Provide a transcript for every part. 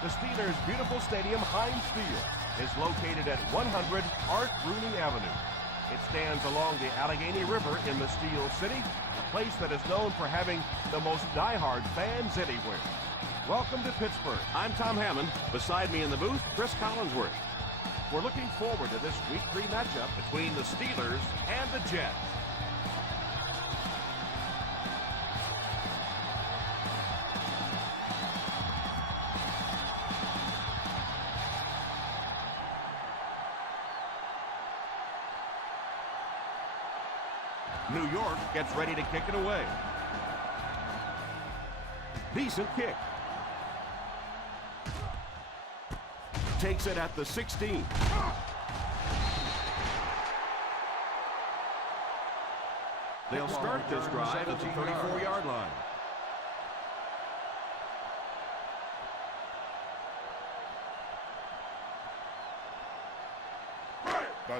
The Steelers' beautiful stadium, Heinz Field, is located at 100 Art Rooney Avenue. It stands along the Allegheny River in the Steel City, a place that is known for having the most diehard fans anywhere. Welcome to Pittsburgh. I'm Tom Hammond. Beside me in the booth, Chris Collinsworth. We're looking forward to this Week 3 matchup between the Steelers and the Jets. New York gets ready to kick it away. Decent kick. Takes it at the 16. They'll start this drive at the 34-yard line.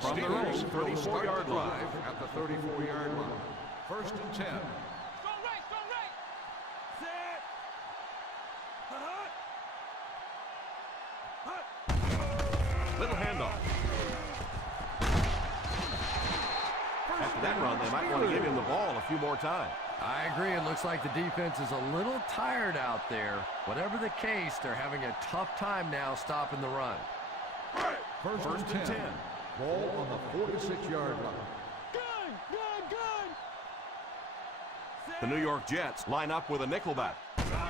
From the Steelers' 34-yard line. At the 34-yard line. First and 10. Go right, go right. Set. Little handoff. After that run, they might want to give him the ball a few more times. I agree. It looks like the defense is a little tired out there. Whatever the case, they're having a tough time now stopping the run. First and 10. Ball on the 46-yard line. Good, good, good. The New York Jets line up with a nickelback.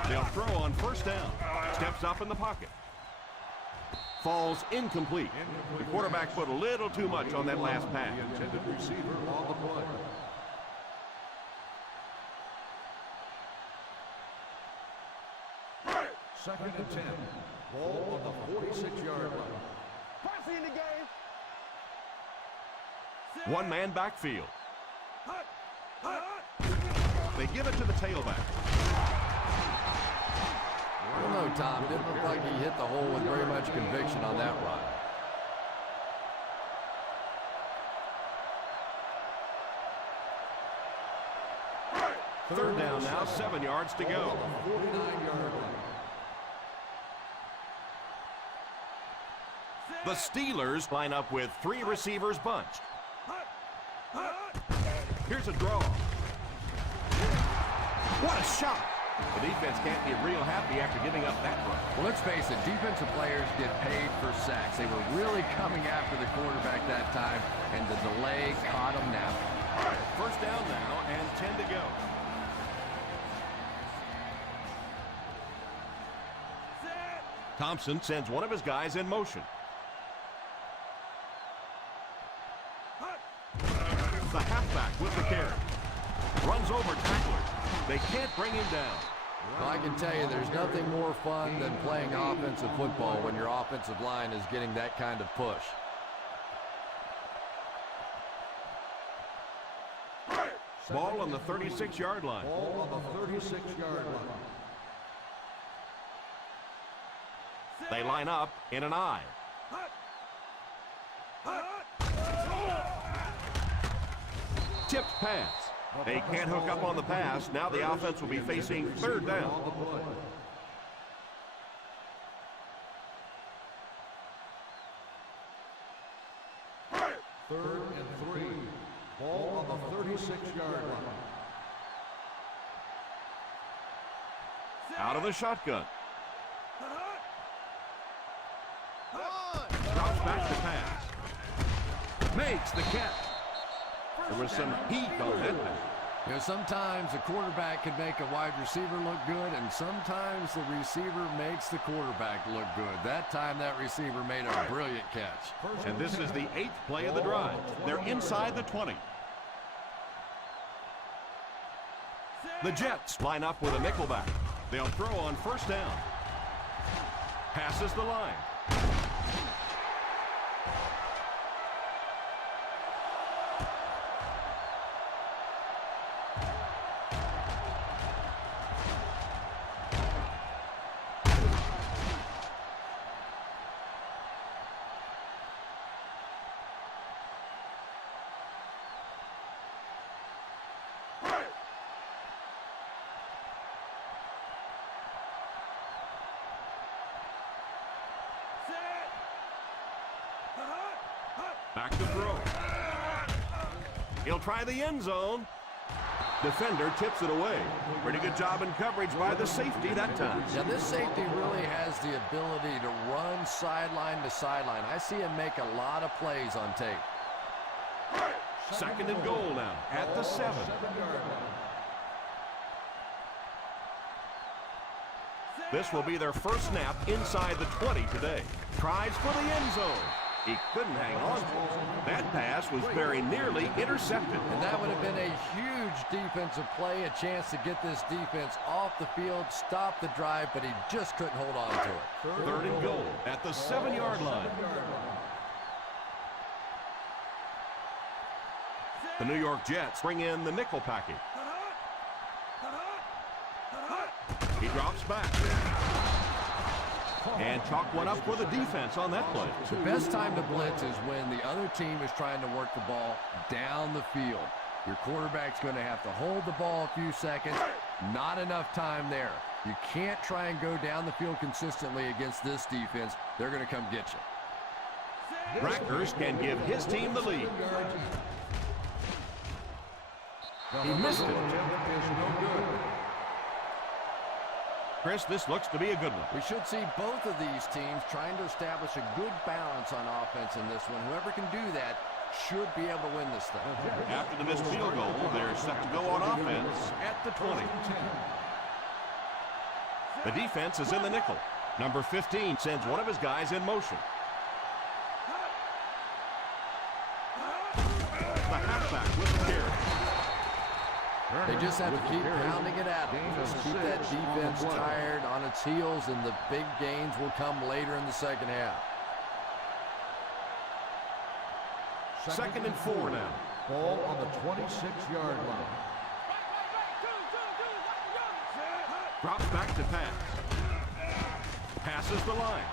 They'll throw on first down. Steps up in the pocket. Falls incomplete. The quarterback put a little too much on that last pass. The intended receiver on the play. Second and 10. Ball on the 46-yard line. Passing in the game. One-man backfield. They give it to the tailback. I don't know, Tom. Didn't look like he hit the hole with very much conviction on that run. Third down now, 7 yards to go. 49-yard line. The Steelers line up with 3 receivers bunched. Here's a draw. What a shot! The defense can't be real happy after giving up that run. Well, let's face it, defensive players get paid for sacks. They were really coming after the quarterback that time, and the delay caught them now. First down now, and 10 to go. Thompson sends one of his guys in motion. The halfback with the carry. Runs over tacklers. They can't bring him down. Well, I can tell you there's nothing more fun than playing offensive football when your offensive line is getting that kind of push. Ball on the 36-yard line. Ball on the 36-yard line. They line up in an I. Tipped pass. They can't hook up on the pass. Now the offense will be facing third down. Third and 3. Ball on the 36-yard line. Out of the shotgun. Drops back to pass. Makes the catch. There was some heat on that one. You know, sometimes a quarterback can make a wide receiver look good, and sometimes the receiver makes the quarterback look good. That time, that receiver made a brilliant catch. And this is the 8th play of the drive. They're inside the 20. The Jets line up with a nickelback. They'll throw on first down. Passes the line. Back to throw. He'll try the end zone. Defender tips it away. Pretty good job in coverage by the safety that time. Yeah, this safety really has the ability to run sideline to sideline. I see him make a lot of plays on tape. Second and goal now at the 7. This will be their first snap inside the 20 today. Tries for the end zone. He couldn't hang on. That pass was very nearly intercepted. And that would have been a huge defensive play, a chance to get this defense off the field, stop the drive, but he just couldn't hold on to it. Third and goal at the 7-yard line. The New York Jets bring in the nickel package. He drops back. And chalk one up for the defense on that play. The best time to blitz is when the other team is trying to work the ball down the field. Your quarterback's going to have to hold the ball a few seconds. Not enough time there. You can't try and go down the field consistently against this defense. They're going to come get you. Rackers can give his team the lead. He missed it. Chris, this looks to be a good one. We should see both of these teams trying to establish a good balance on offense in this one. Whoever can do that should be able to win this thing. After the missed field goal, they're set to go on offense at the 20. The defense is in the nickel. Number 15 sends one of his guys in motion. The halfback with the carry. They just have to keep pounding it at them. Just keep that defense tired on its heels, and the big gains will come later in the second half. Second and 4 now. Ball on the 26-yard line. Drops back to pass. Passes the line.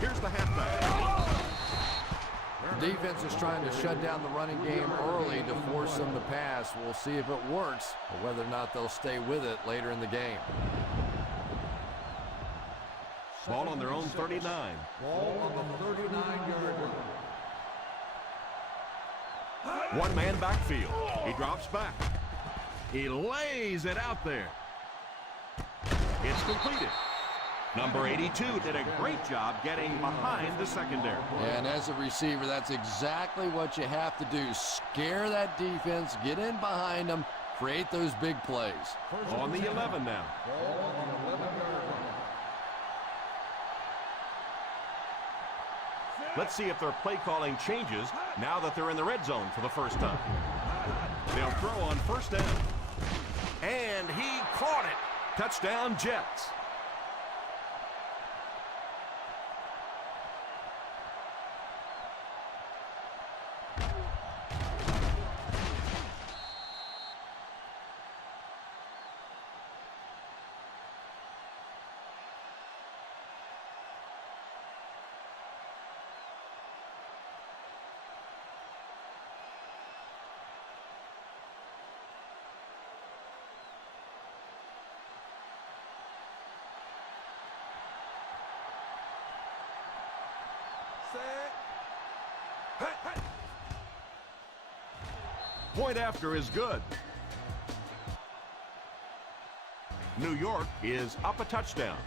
Here's the halfback. The defense is trying to shut down the running game early to force them to pass. We'll see if it works, or whether or not they'll stay with it later in the game. Ball on their own 39. Ball on the 39-yard line. One man backfield. He drops back. He lays it out there. It's completed. Number 82 did a great job getting behind the secondary. And as a receiver, that's exactly what you have to do. Scare that defense, get in behind them, create those big plays. On the 11 now. Ball on the 11-yard line. Let's see if their play calling changes now that they're in the red zone for the first time. They'll throw on first down. And he caught it. Touchdown, Jets. Point after is good. New York is up a touchdown.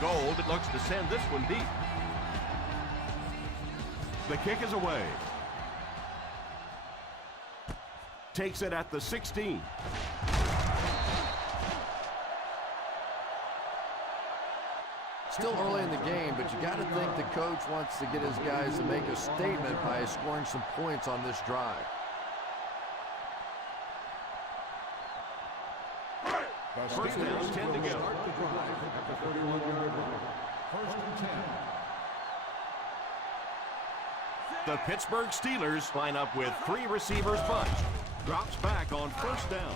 Gold, it looks to send this one deep. The kick is away. Takes it at the 16. Still early in the game, but you got to think the coach wants to get his guys to make a statement by scoring some points on this drive. First down, 10 to go. Start the drive at the 31-yard line. First and 10. The Pittsburgh Steelers line up with 3 receivers bunch. Drops back on first down.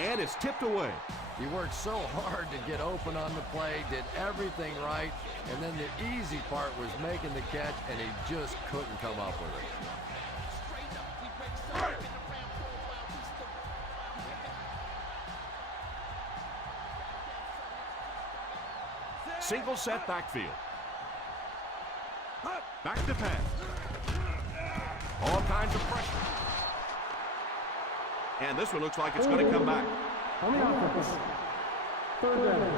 And it's tipped away. He worked so hard to get open on the play, did everything right, and then the easy part was making the catch, and he just couldn't come up with it. Single set backfield. Back to pass. All kinds of pressure. And this one looks like it's going to come back. On the offense. Third down.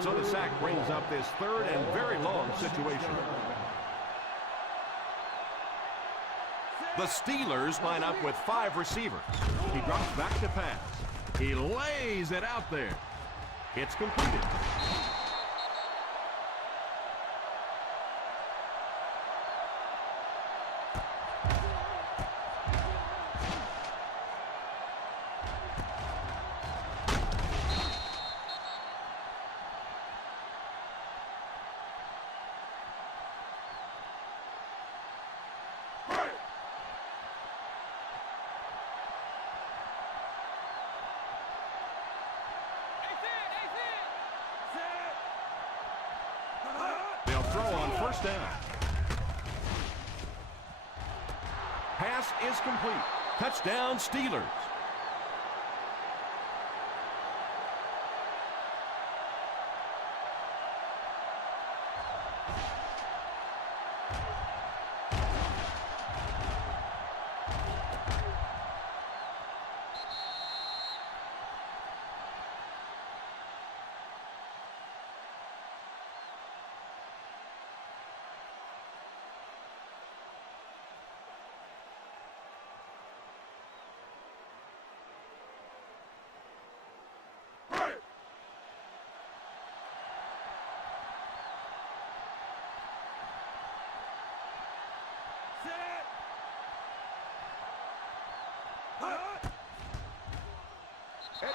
So the sack brings up this third and very long situation. The Steelers line up with 5 receivers. He drops back to pass. He lays it out there. It's completed. They'll throw on first down. Pass is complete. Touchdown, Steelers.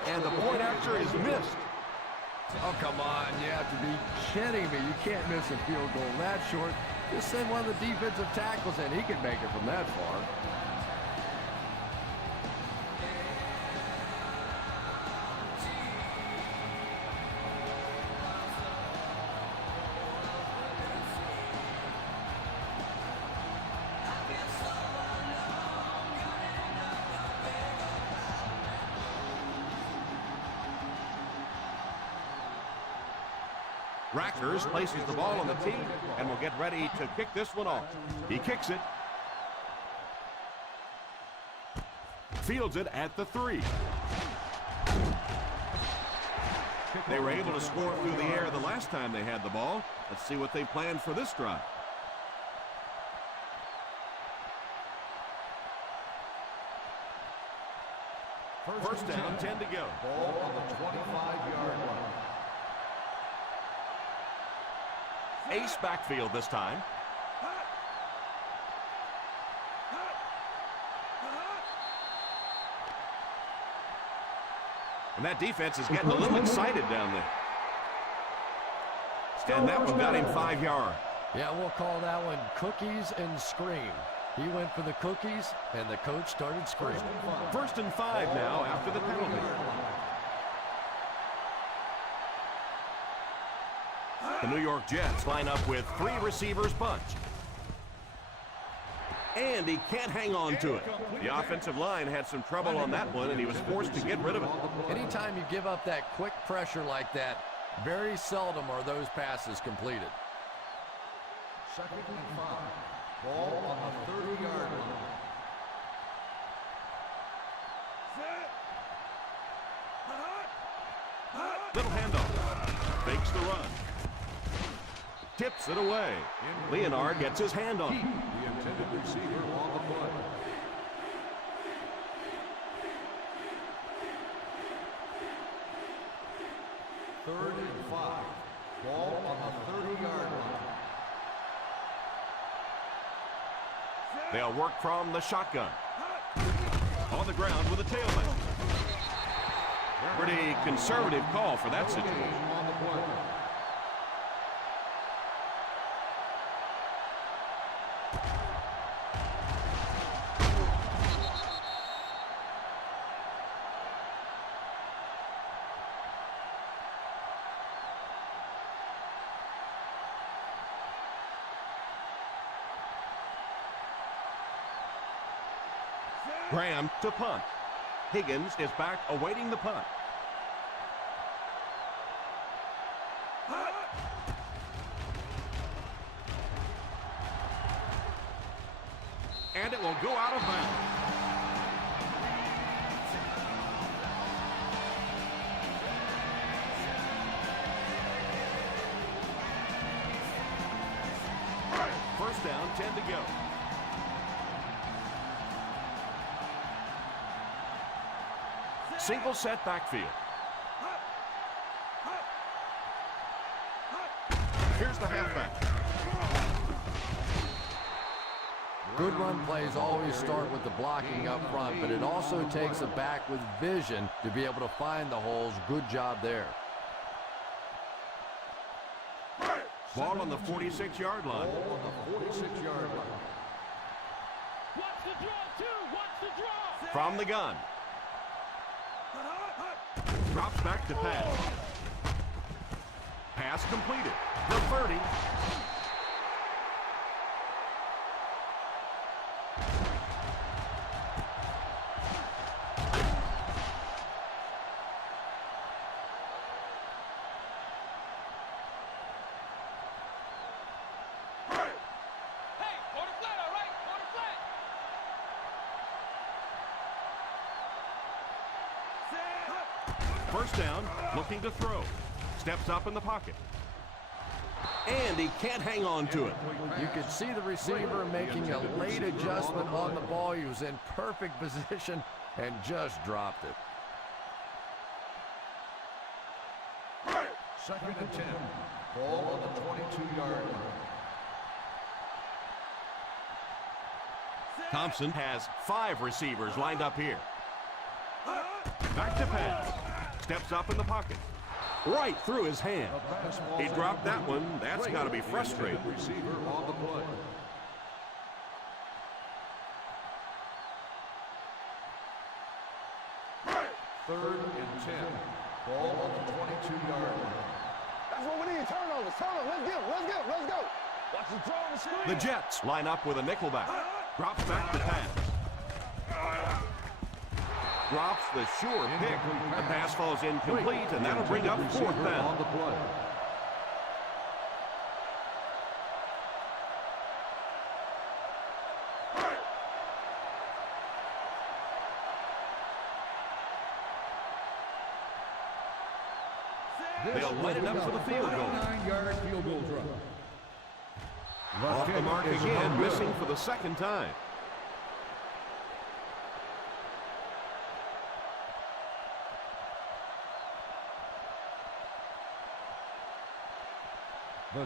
And the point after is missed. Oh, come on. You have to be kidding me. You can't miss a field goal that short. Just send one of the defensive tackles in. He can make it from that far. Rackers places the ball on the tee and will get ready to kick this one off. He kicks it. Fields it at the 3. They were able to score through the air the last time they had the ball. Let's see what they planned for this drive. First down, 10 to go. Ball on the 25-yard line. Ace backfield this time. And that defense is getting a little excited down there. And that one got him 5 yards. Yeah, we'll call that one cookies and scream. He went for the cookies, and the coach started screaming. First and 5 now after the penalty. The New York Jets line up with 3 receivers bunch. And he can't hang on to it. The offensive line had some trouble on that one, and he was forced to get rid of it. Anytime you give up that quick pressure like that, very seldom are those passes completed. Second and 5. Ball on the 30-yard line. Little handoff. Fakes the run. tips it away. Leonard gets his hand on it. The intended receiver on the play. Third and 5. Ball on the 30-yard line. They'll work from the shotgun. On the ground with a tailback. Pretty conservative call for that situation. On the play. Graham to punt. Higgins is back awaiting the punt. And it will go out of bounds. First down, 10 to go. Single set backfield. Here's the halfback. Good run plays always start with the blocking up front, but it also takes a back with vision to be able to find the holes. Good job there. Ball on the 46-yard line. Ball on the 46-yard line. Watch the draw, too. Watch the draw. From the gun. Drops back to pass. Pass completed. The 30. Hey, go to flat, all right? Go to flat. First down, looking to throw. Steps up in the pocket. And he can't hang on to it. You could see the receiver making a late adjustment on the ball. He was in perfect position and just dropped it. Second and 10. Ball on the 22-yard line. Thompson has 5 receivers lined up here. Back to pass. Steps up in the pocket. Right through his hand. He dropped that one. That's got to be frustrating. Receiver on the play. Third and 10. Ball on the 22-yard line. That's what we need. Turnovers. Let's go. Let's go. Let's go. Watch the draw on the screen. The Jets line up with a nickelback. Drops back to pass. Drops the sure pick. The pass falls incomplete, and that'll bring up fourth down. On the play. They'll light it up for the field goal. 9-yard field goal drop. Off the mark again, missing for the second time.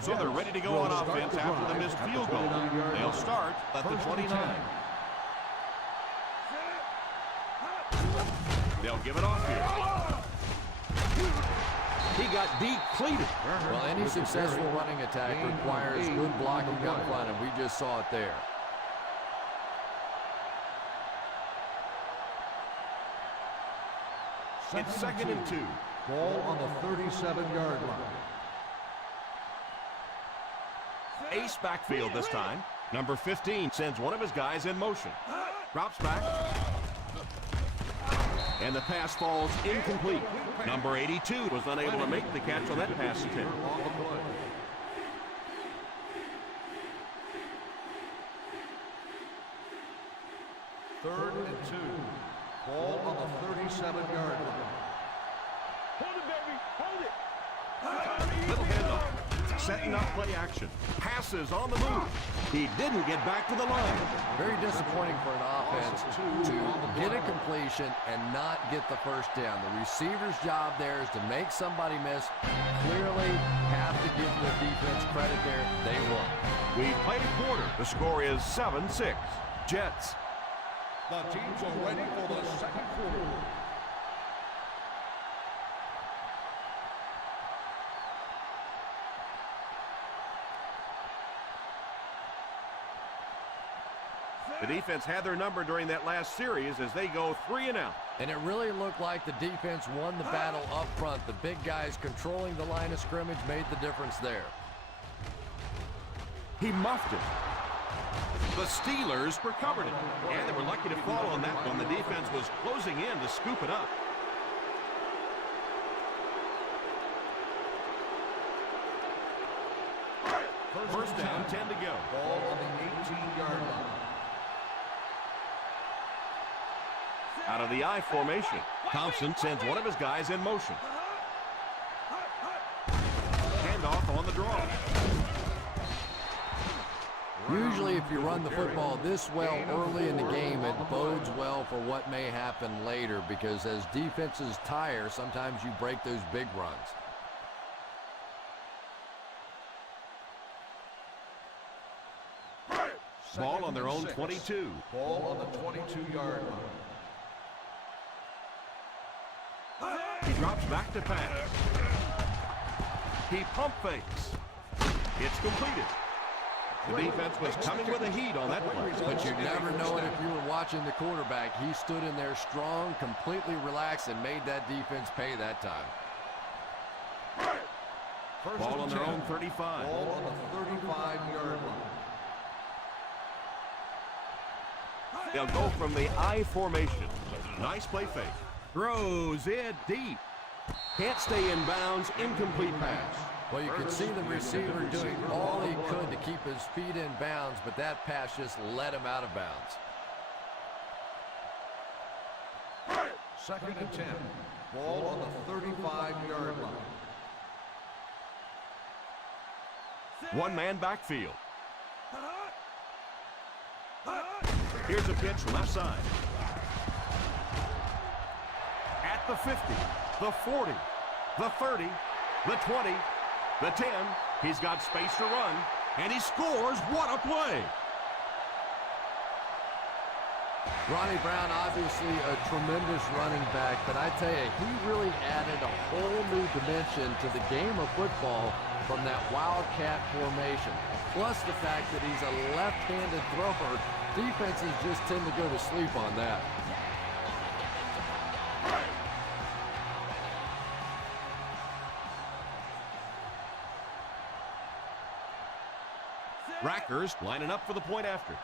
So they're ready to go on offense after the missed field goal. They'll start at the 29. They'll give it off here. He got depleted. Well, any successful running attack requires good blocking up front, and we just saw it there. It's second and 2. Ball on the 37-yard line. Ace backfield this time. Number 15 sends one of his guys in motion. Drops back. And the pass falls incomplete. Number 82 was unable to make the catch on that pass attempt. On the play. Third and 2. Ball on the 37-yard line. Hold it, baby. Hold it. Little handoff. setting up play action. Passes on the move. He didn't get back to the line. Very disappointing for an offense to get a completion and not get the first down. The receiver's job there is to make somebody miss. Clearly have to give the defense credit there. They won. We played a quarter. The score is 7-6. Jets. The teams are ready for the second quarter. The defense had their number during that last series as they go 3 and out. And it really looked like the defense won the battle up front. The big guys controlling the line of scrimmage made the difference there. He muffed it. The Steelers recovered it. And they were lucky to fall on that one. The defense was closing in to scoop it up. First down, 10 to go. Ball on the 18-yard line. Out of the I formation. Thompson sends one of his guys in motion. Handoff on the draw. Usually if you run the football this well early in the game, it bodes well for what may happen later, because as defenses tire, sometimes you break those big runs. Ball on their own 22. Ball on the 22-yard line. He drops back to pass. He pump fakes. It's completed. The defense was coming with a heat on that play. But you never know it if you were watching the quarterback. He stood in there strong, completely relaxed, and made that defense pay that time. Ball on their own 35. Ball on the 35-yard line. They'll go from the I formation. Nice play fake. Throws it deep. Can't stay in bounds. Incomplete pass. Well, you could see the receiver doing all he could to keep his feet in bounds, but that pass just let him out of bounds. Second and 10. Ball on the 35-yard line. One-man backfield. Here's a pitch left side. At the 50, the 40, the 30, the 20, the 10. He's got space to run, and he scores. What a play! Ronnie Brown, obviously a tremendous running back, but I tell you, he really added a whole new dimension to the game of football from that wildcat formation. Plus the fact that he's a left-handed thrower. Defenses just tend to go to sleep on that. Rackers lining up for the point after.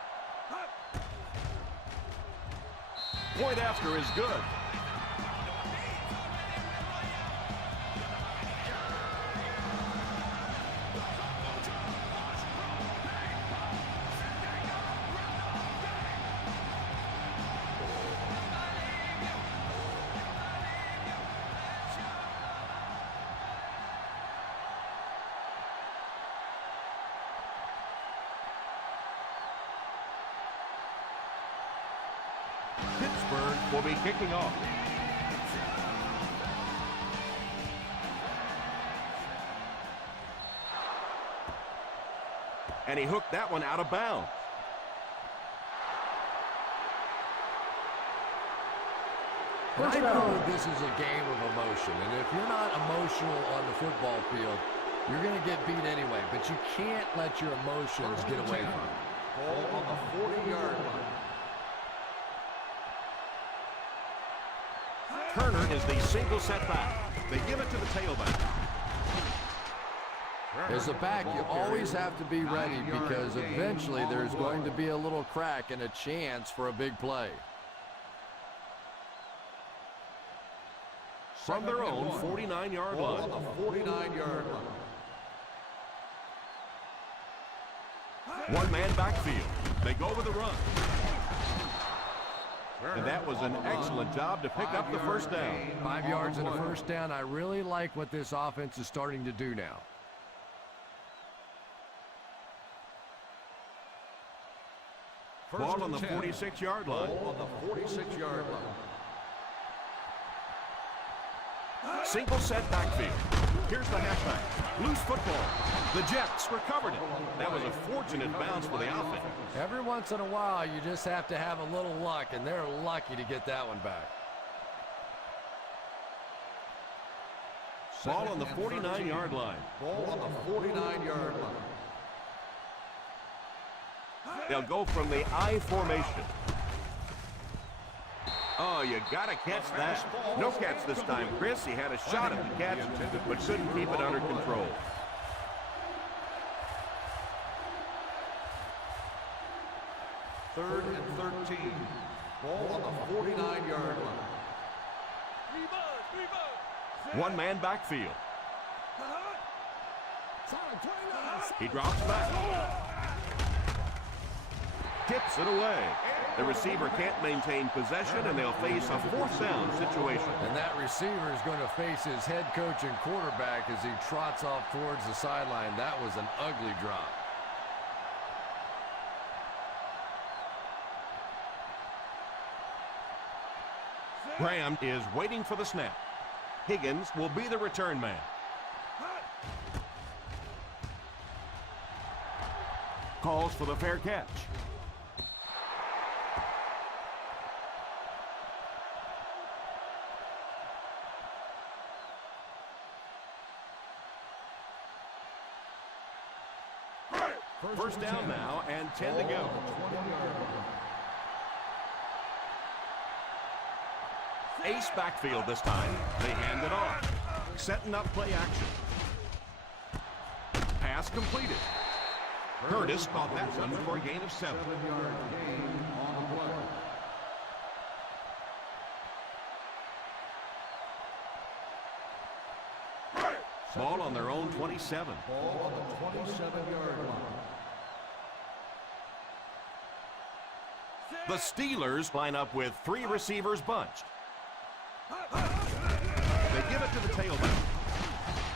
Point after is good. Pittsburgh will be kicking off. And he hooked that one out of bounds. And I know this is a game of emotion, and if you're not emotional on the football field, you're going to get beat anyway, but you can't let your emotions get away from you. Ball on the 40-yard line. Turner is the single setback. They give it to the tailback. As a back, you always have to be ready because eventually there's going to be a little crack and a chance for a big play. From their own 49-yard line. On the 49-yard line. One-man backfield. They go with the run. And that was an excellent job to pick up the first down. 5 yards and a first down. I really like what this offense is starting to do now. Ball on the 46-yard line. Ball on the 46-yard line. Single set backfield. Here's the halfback. Loose football. The Jets recovered it. That was a fortunate bounce for the offense. Every once in a while, you just have to have a little luck, and they're lucky to get that one back. Ball on the 49-yard line. Ball on the 49-yard line. They'll go from the I formation. Oh, you got to catch that. No catch this time, Chris. He had a shot at the catch, but couldn't keep it under control. Third and 13. Ball on the 49-yard line. One-man backfield. He drops back. Tips it away. The receiver can't maintain possession, and they'll face a fourth down situation. And that receiver is going to face his head coach and quarterback as he trots off towards the sideline. That was an ugly drop. Graham is waiting for the snap. Higgins will be the return man. Calls for the fair catch. First down now and 10 to go. Ace backfield this time. They hand it off. Setting up play action. Pass completed. Curtis caught that one for a gain of 7. Ball on their own 27. Ball on the 27-yard line. The Steelers line up with 3 receivers bunched. They give it to the tailback.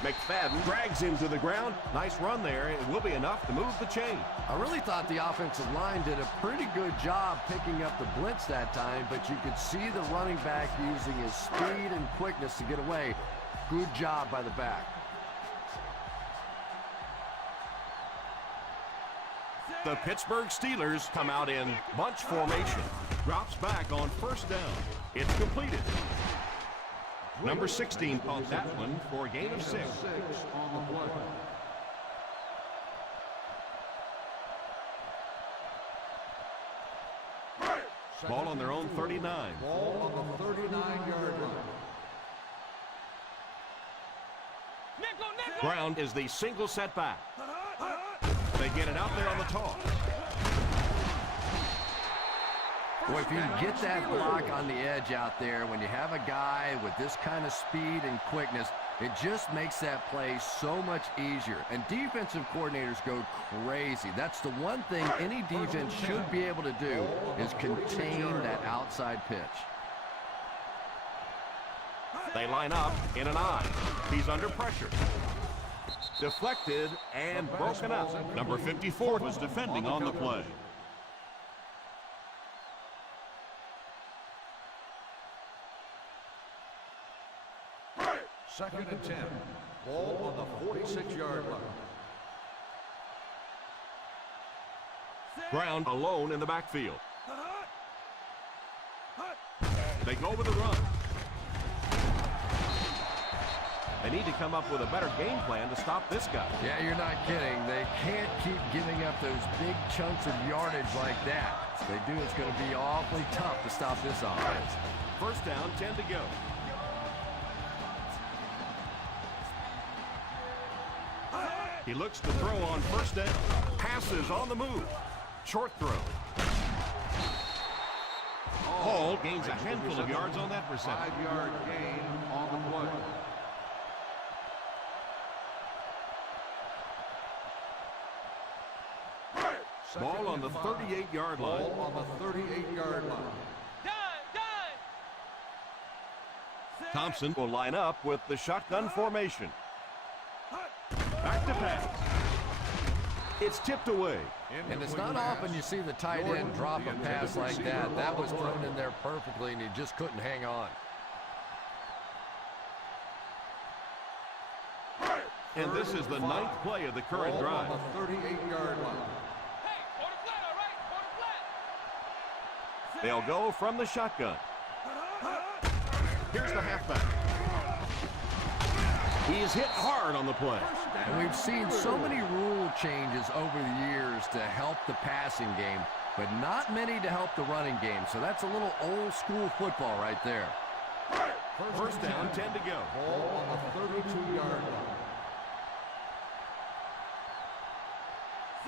McFadden drags him to the ground. Nice run there. It will be enough to move the chain. I really thought the offensive line did a pretty good job picking up the blitz that time, but you could see the running back using his speed and quickness to get away. Good job by the back. The Pittsburgh Steelers come out in bunch formation. Drops back on first down. It's completed. Number 16 caught that one for a gain of 6. On the play. Ball on their own 39. Ball on the 39-yard line. Ground is the single setback. They get it out there on the toss. Boy, if you can get that block on the edge out there, when you have a guy with this kind of speed and quickness, it just makes that play so much easier. And defensive coordinators go crazy. That's the one thing any defense should be able to do, is contain that outside pitch. They line up in an I. He's under pressure. Deflected and broken up. Number 54 was defending on the play. Second and 10. Ball on the 46-yard line. Brown alone in the backfield. They go with a run. They need to come up with a better game plan to stop this guy. Yeah, you're not kidding. They can't keep giving up those big chunks of yardage like that. If they do, it's going to be awfully tough to stop this offense. First down, 10 to go. He looks to throw on first down. Passes on the move. Short throw. Hall gains a handful of yards on that reception. 5-yard gain on the play. Ball on the 38-yard line. Ball on the 38-yard line. Thompson will line up with the shotgun formation. Back to pass. It's tipped away. And it's not often you see the tight end drop a pass like that. That was thrown in there perfectly, and he just couldn't hang on. And this is the 9th play of the current drive. 38-yard line. Hey, quarter flat, all right? Quarter flat. They'll go from the shotgun. Here's the halfback. He's hit hard on the play. And we've seen so many rule changes over the years to help the passing game, but not many to help the running game. So that's a little old school football right there. First down, 10 to go. Ball on the 32-yard line.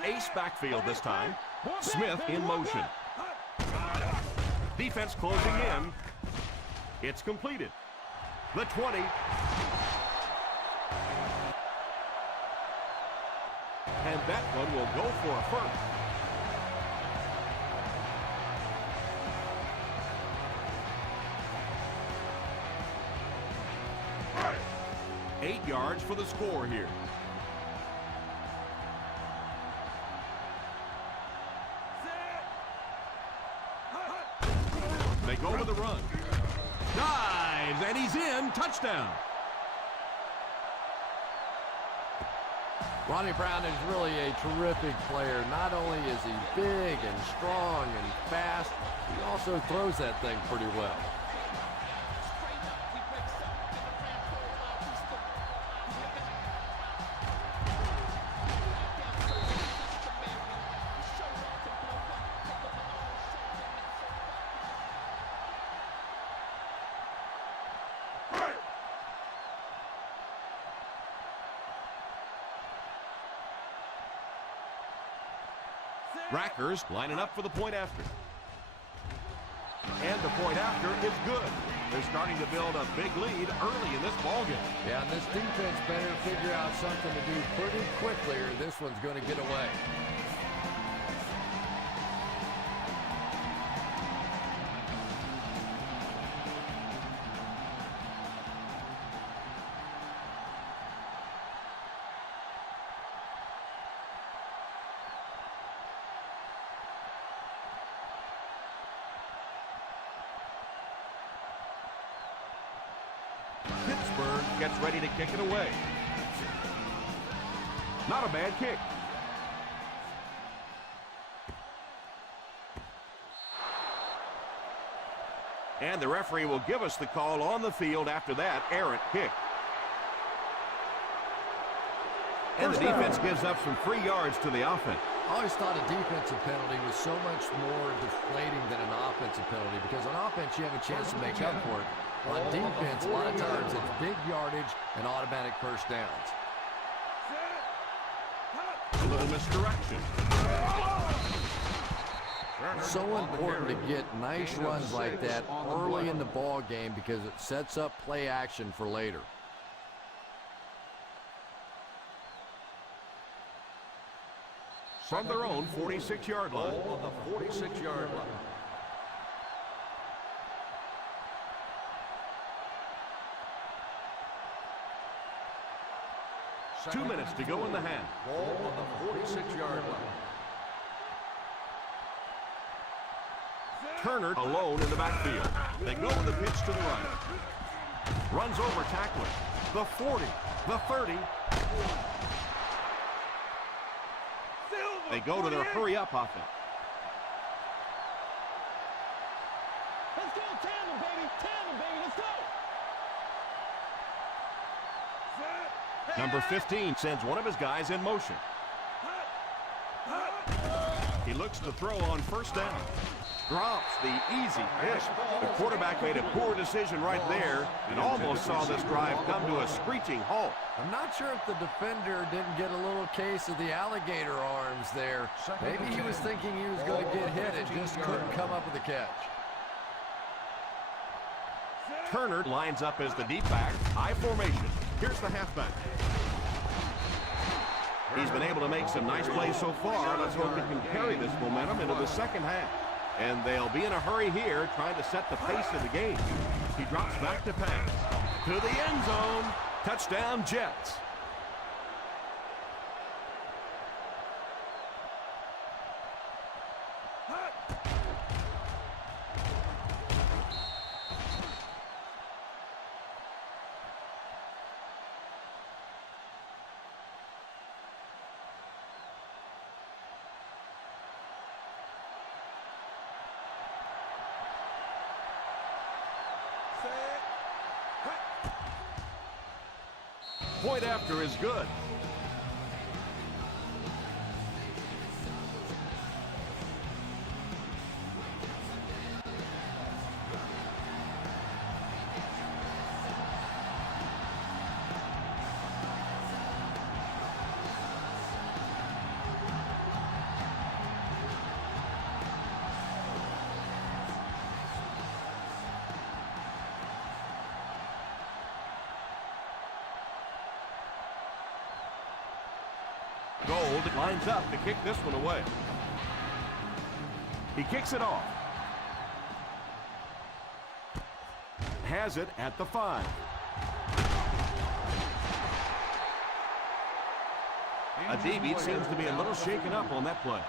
Ace backfield this time. Smith in motion. Defense closing in. It's completed. The 20. And that one will go for a first. Eight yards for the score here. They go to the run. Dives, and he's in. Touchdown. Ronnie Brown is really a terrific player. Not only is he big and strong and fast, he also throws that thing pretty well. Rackers lining up for the point after. And the point after is good. They're starting to build a big lead early in this ballgame. Yeah, and this defense better figure out something to do pretty quickly, or this one's going to get away. Pittsburgh gets ready to kick it away. Not a bad kick. And the referee will give us the call on the field after that errant kick. And the defense gives up some free yards to the offense. I always thought a defensive penalty was so much more deflating than an offensive penalty, because on offense you have a chance to make up for it. On defense, a lot of times it's big yardage and automatic first downs. A little misdirection. So important to get nice runs like that early in the ball game because it sets up play action for later. From their own 46-yard line. On the 46-yard line. Second 2 minutes to go in the half. Ball on the 46-yard line. Turner alone in the backfield. They go with the pitch to the right. Runs over tackler. The 40, the 30. They go to their hurry-up offense. Let's go, tandem, baby. Tandem, baby. Let's go. Number 15 sends one of his guys in motion. He looks to throw on first down. Drops the easy pitch. The quarterback made a poor decision right there and almost saw this drive come to a screeching halt. I'm not sure if the defender didn't get a little case of the alligator arms there. Maybe he was thinking he was going to get hit and just couldn't come up with a catch. Turner lines up as the deep back. High formation. Here's the halfback. He's been able to make some nice plays so far. Let's hope he can carry this momentum into the second half. And they'll be in a hurry here, trying to set the pace of the game. He drops back to pass. To the end zone. Touchdown, Jets. Point after is good. Gold lines up to kick this one away. He kicks it off. Has it at the 5. A DB seems to be a little shaken up on that play.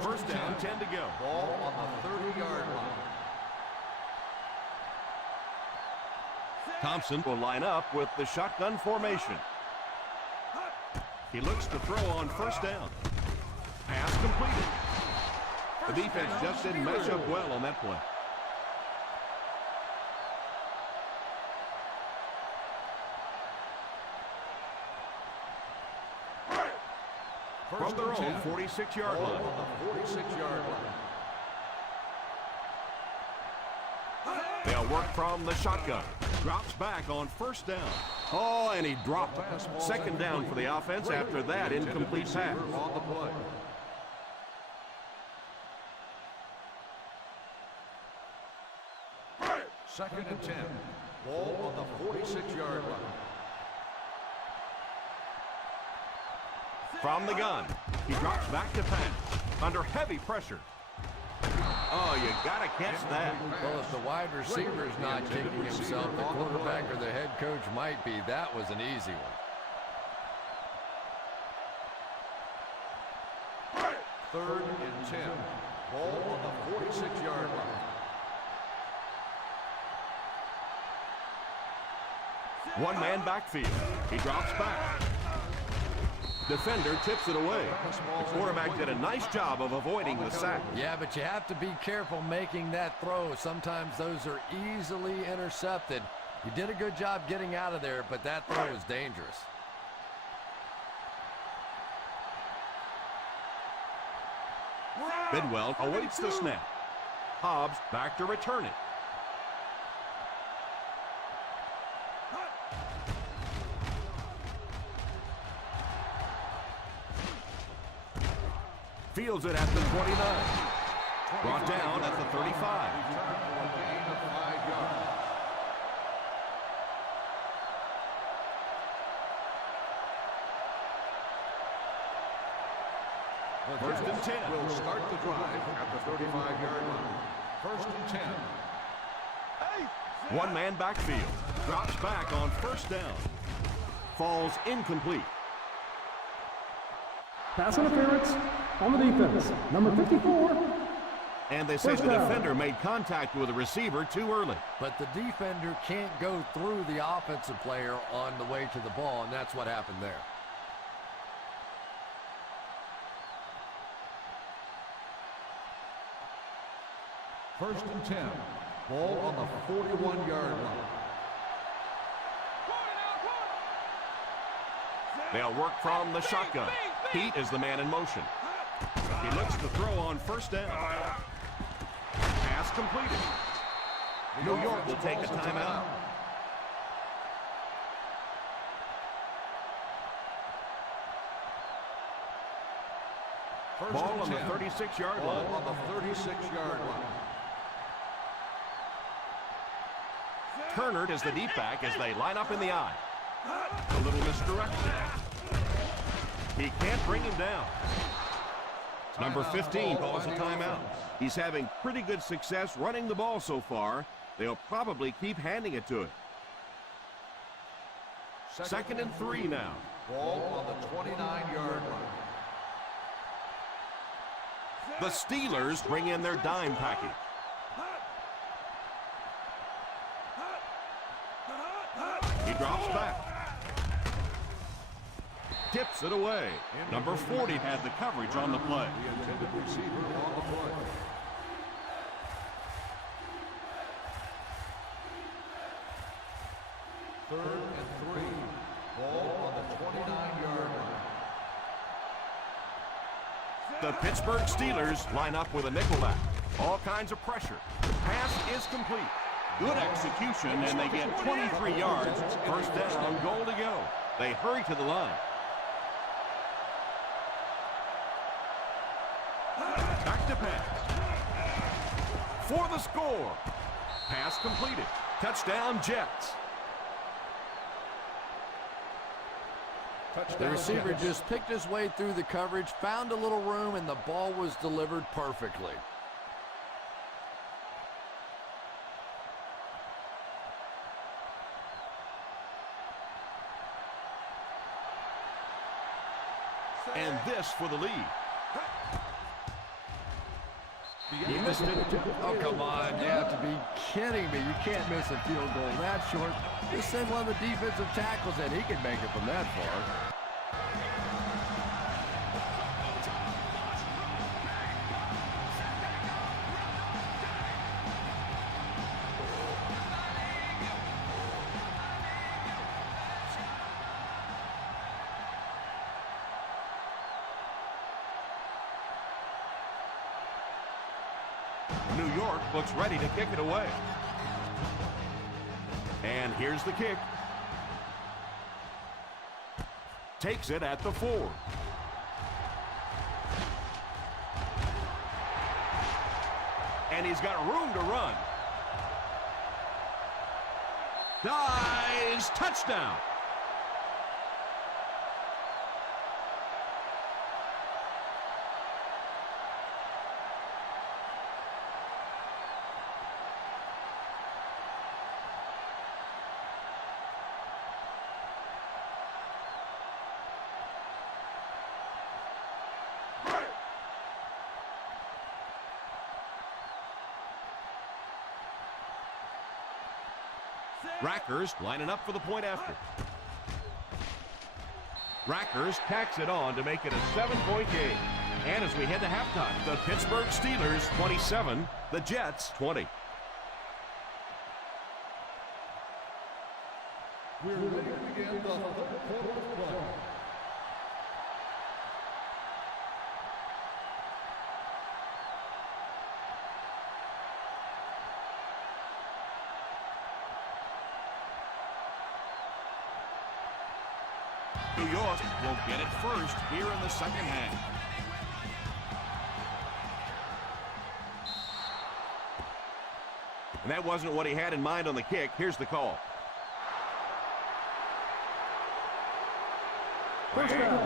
First down, 10 to go. Ball on the 30-yard line. Thompson will line up with the shotgun formation. He looks to throw on first down. Pass completed. The defense just didn't match up well on that play. From their own 46-yard line. On the 46-yard line. They'll work from the shotgun. Drops back on first down. Oh, and he dropped it. Second down for the offense after that incomplete pass. On the play. Second and 10. Ball on the 46-yard line. From the gun, he drops back to pass. Under heavy pressure. Oh, you got to catch that. Well, if the wide receiver's not kicking himself, the quarterback or the head coach might be. That was an easy one. Third and 10. Ball on the 46-yard line. One man backfield. He drops back. Defender tips it away. The quarterback did a nice job of avoiding the sack. Yeah, but you have to be careful making that throw. Sometimes those are easily intercepted. You did a good job getting out of there, but that throw is dangerous. Bidwell awaits the snap. Hobbs back to return it. Fields it at the 29. Brought down at the 35. First and 10. Will start the drive at the 35-yard line. First and 10. One man backfield. Drops back on first down. Falls incomplete. Pass interference on the defense. Number 54. And they say First the down. defender made contact with the receiver too early. But the defender can't go through the offensive player on the way to the ball, and that's what happened there. First and 10. Ball on the 41-yard line. They'll work from the shotgun. Pete is the man in motion. He looks to throw on first down. Pass completed. New York will take a timeout. Ball on the 36-yard line. Ball on the 36-yard line. Turner is the deep back as they line up in the eye. A little misdirection. He can't bring him down. Number 15 calls a timeout. He's having pretty good success running the ball so far. They'll probably keep handing it to him. Second and 3 now. Ball on the 29-yard line. The Steelers bring in their dime package. He drops back. tips it away. Number 40 had the coverage on the play. The intended receiver on the play. Third and 3. Ball on the 29-yard line. The Pittsburgh Steelers line up with a nickelback. All kinds of pressure. Pass is complete. Good execution, and they get 23 yards. First down, goal to go. They hurry to the line. Back to pass. For the score. Pass completed. Touchdown, Jets. The receiver just picked his way through the coverage, found a little room, and the ball was delivered perfectly. And this for the lead. He missed it. Oh, come on. You have to be kidding me. You can't miss a field goal that short. Just send one of the defensive tackles in. He can make it from that far. New York looks ready to kick it away. And here's the kick. Takes it at the 4. And he's got room to run. Dives, touchdown. Rackers lining up for the point after. Rackers tacks it on to make it a 7-point game. And as we head to halftime, the Pittsburgh Steelers 27, the Jets 20. We're ready to begin the third quarter of play. New York will get it first here in the second half. And that wasn't what he had in mind on the kick. Here's the call. First down.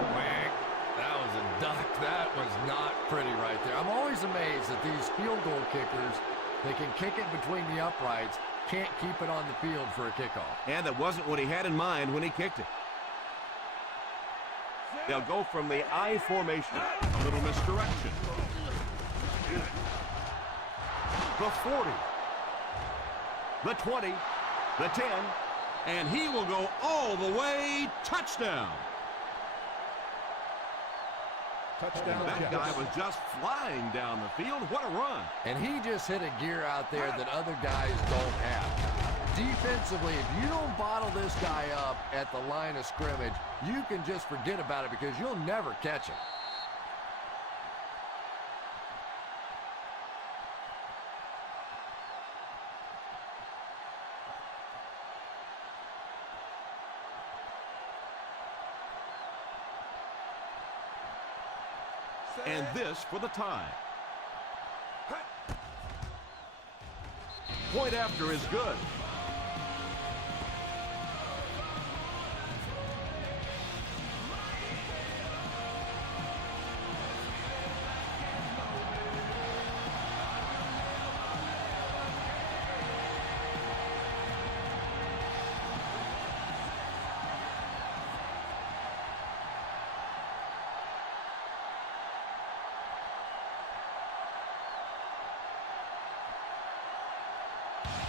That was a duck. That was not pretty right there. I'm always amazed that these field goal kickers, they can kick it between the uprights, can't keep it on the field for a kickoff. And that wasn't what he had in mind when he kicked it. They'll go from the I formation. A little misdirection. The 40. The 20. The 10. And he will go all the way. Touchdown. Touchdown. That guy was just flying down the field. What a run. And he just hit a gear out there that other guys don't have. Defensively, if you don't bottle this guy up at the line of scrimmage, you can just forget about it because you'll never catch him. And this for the tie. Point after is good.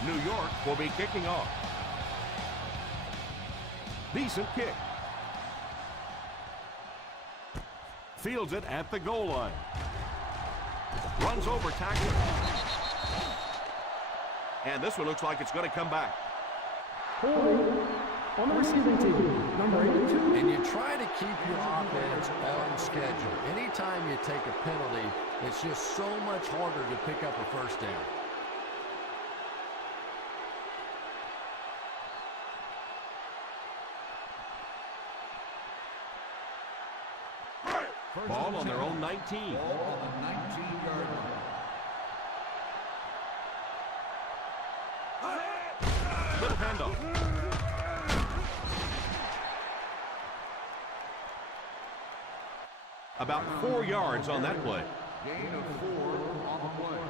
New York will be kicking off. Decent kick. Fields it at the goal line. Runs over tackler. And this one looks like it's going to come back. On the receiving team, number 82. And you try to keep your offense on schedule. Anytime you take a penalty, it's just so much harder to pick up a first down. Ball on their own 19. Ball on the 19-yard line. Little handoff. About 4 yards on that play. Gain of 4 on the play.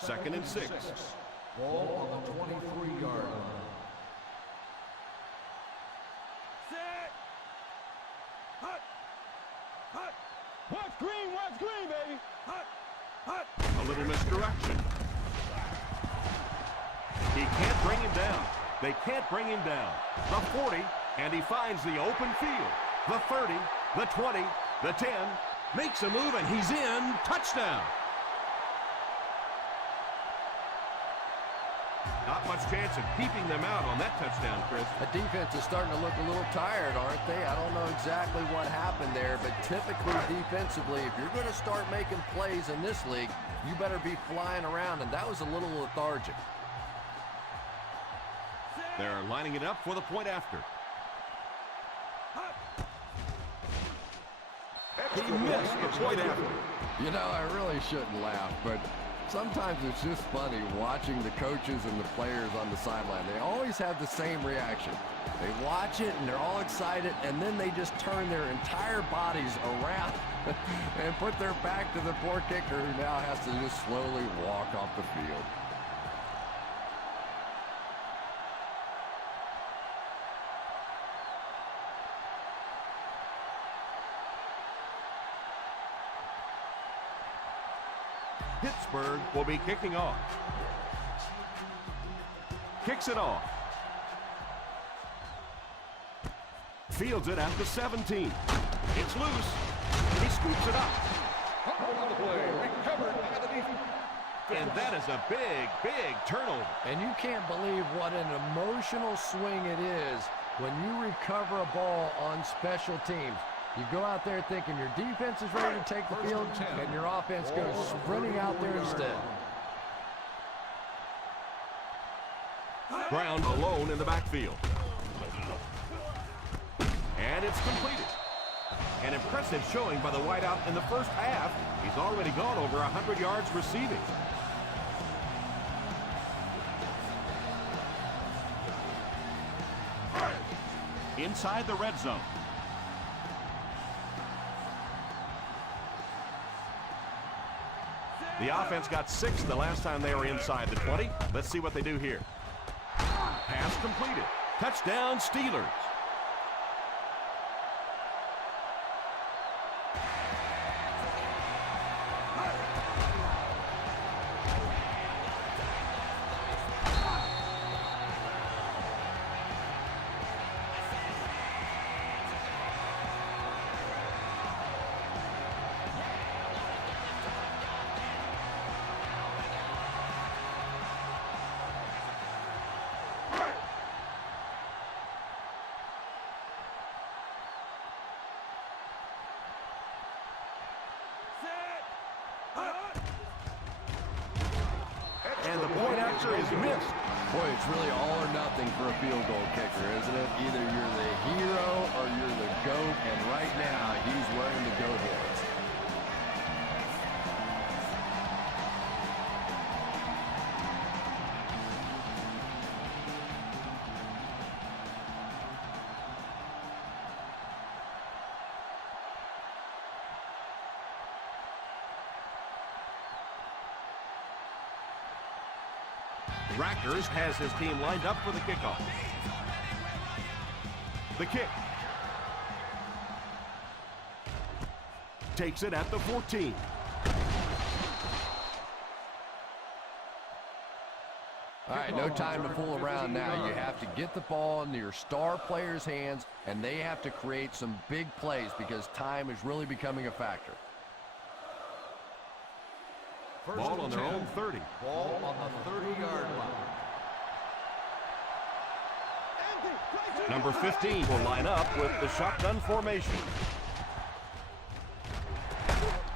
Second and 6. Ball on the 23-yard line. Watch green, baby. A little misdirection. He can't bring him down. They can't bring him down. The 40, and he finds the open field. The 30, the 20, the 10, makes a move, and he's in. Touchdown. Not much chance of keeping them out on that touchdown, Chris. The defense is starting to look a little tired, aren't they? I don't know exactly what happened there, but typically defensively, if you're going to start making plays in this league, you better be flying around, and that was a little lethargic. They're lining it up for the point after. He missed the point after. You know, I really shouldn't laugh, but sometimes it's just funny watching the coaches and the players on the sideline. They always have the same reaction. They watch it, and they're all excited, and then they just turn their entire bodies around and put their back to the poor kicker, who now has to just slowly walk off the field. Pittsburgh will be kicking off. Kicks it off. Fields it at the 17. It's loose. He scoops it up. On the play, recovered by the defense. And that is a big, big turnover. And you can't believe what an emotional swing it is when you recover a ball on special teams. You go out there thinking your defense is ready to take the field, and your offense goes sprinting out there instead. Brown alone in the backfield. And it's completed. An impressive showing by the wideout in the first half. He's already gone over 100 yards receiving. Inside the red zone. The offense got 6 the last time they were inside the 20. Let's see what they do here. Pass completed. Touchdown, Steelers. And the point after is missed. Boy, it's really all or nothing for a field goal kicker, isn't it? Either you're the hero or you're the GOAT, and right now he's wearing the GOAT horns. Rackers has his team lined up for the kickoff. The kick. Takes it at the 14. All right, no time to fool around now. You have to get the ball into your star players' hands, and they have to create some big plays because time is really becoming a factor. Ball on their own 30. Ball on the 30-yard line. Number 15 will line up with the shotgun formation.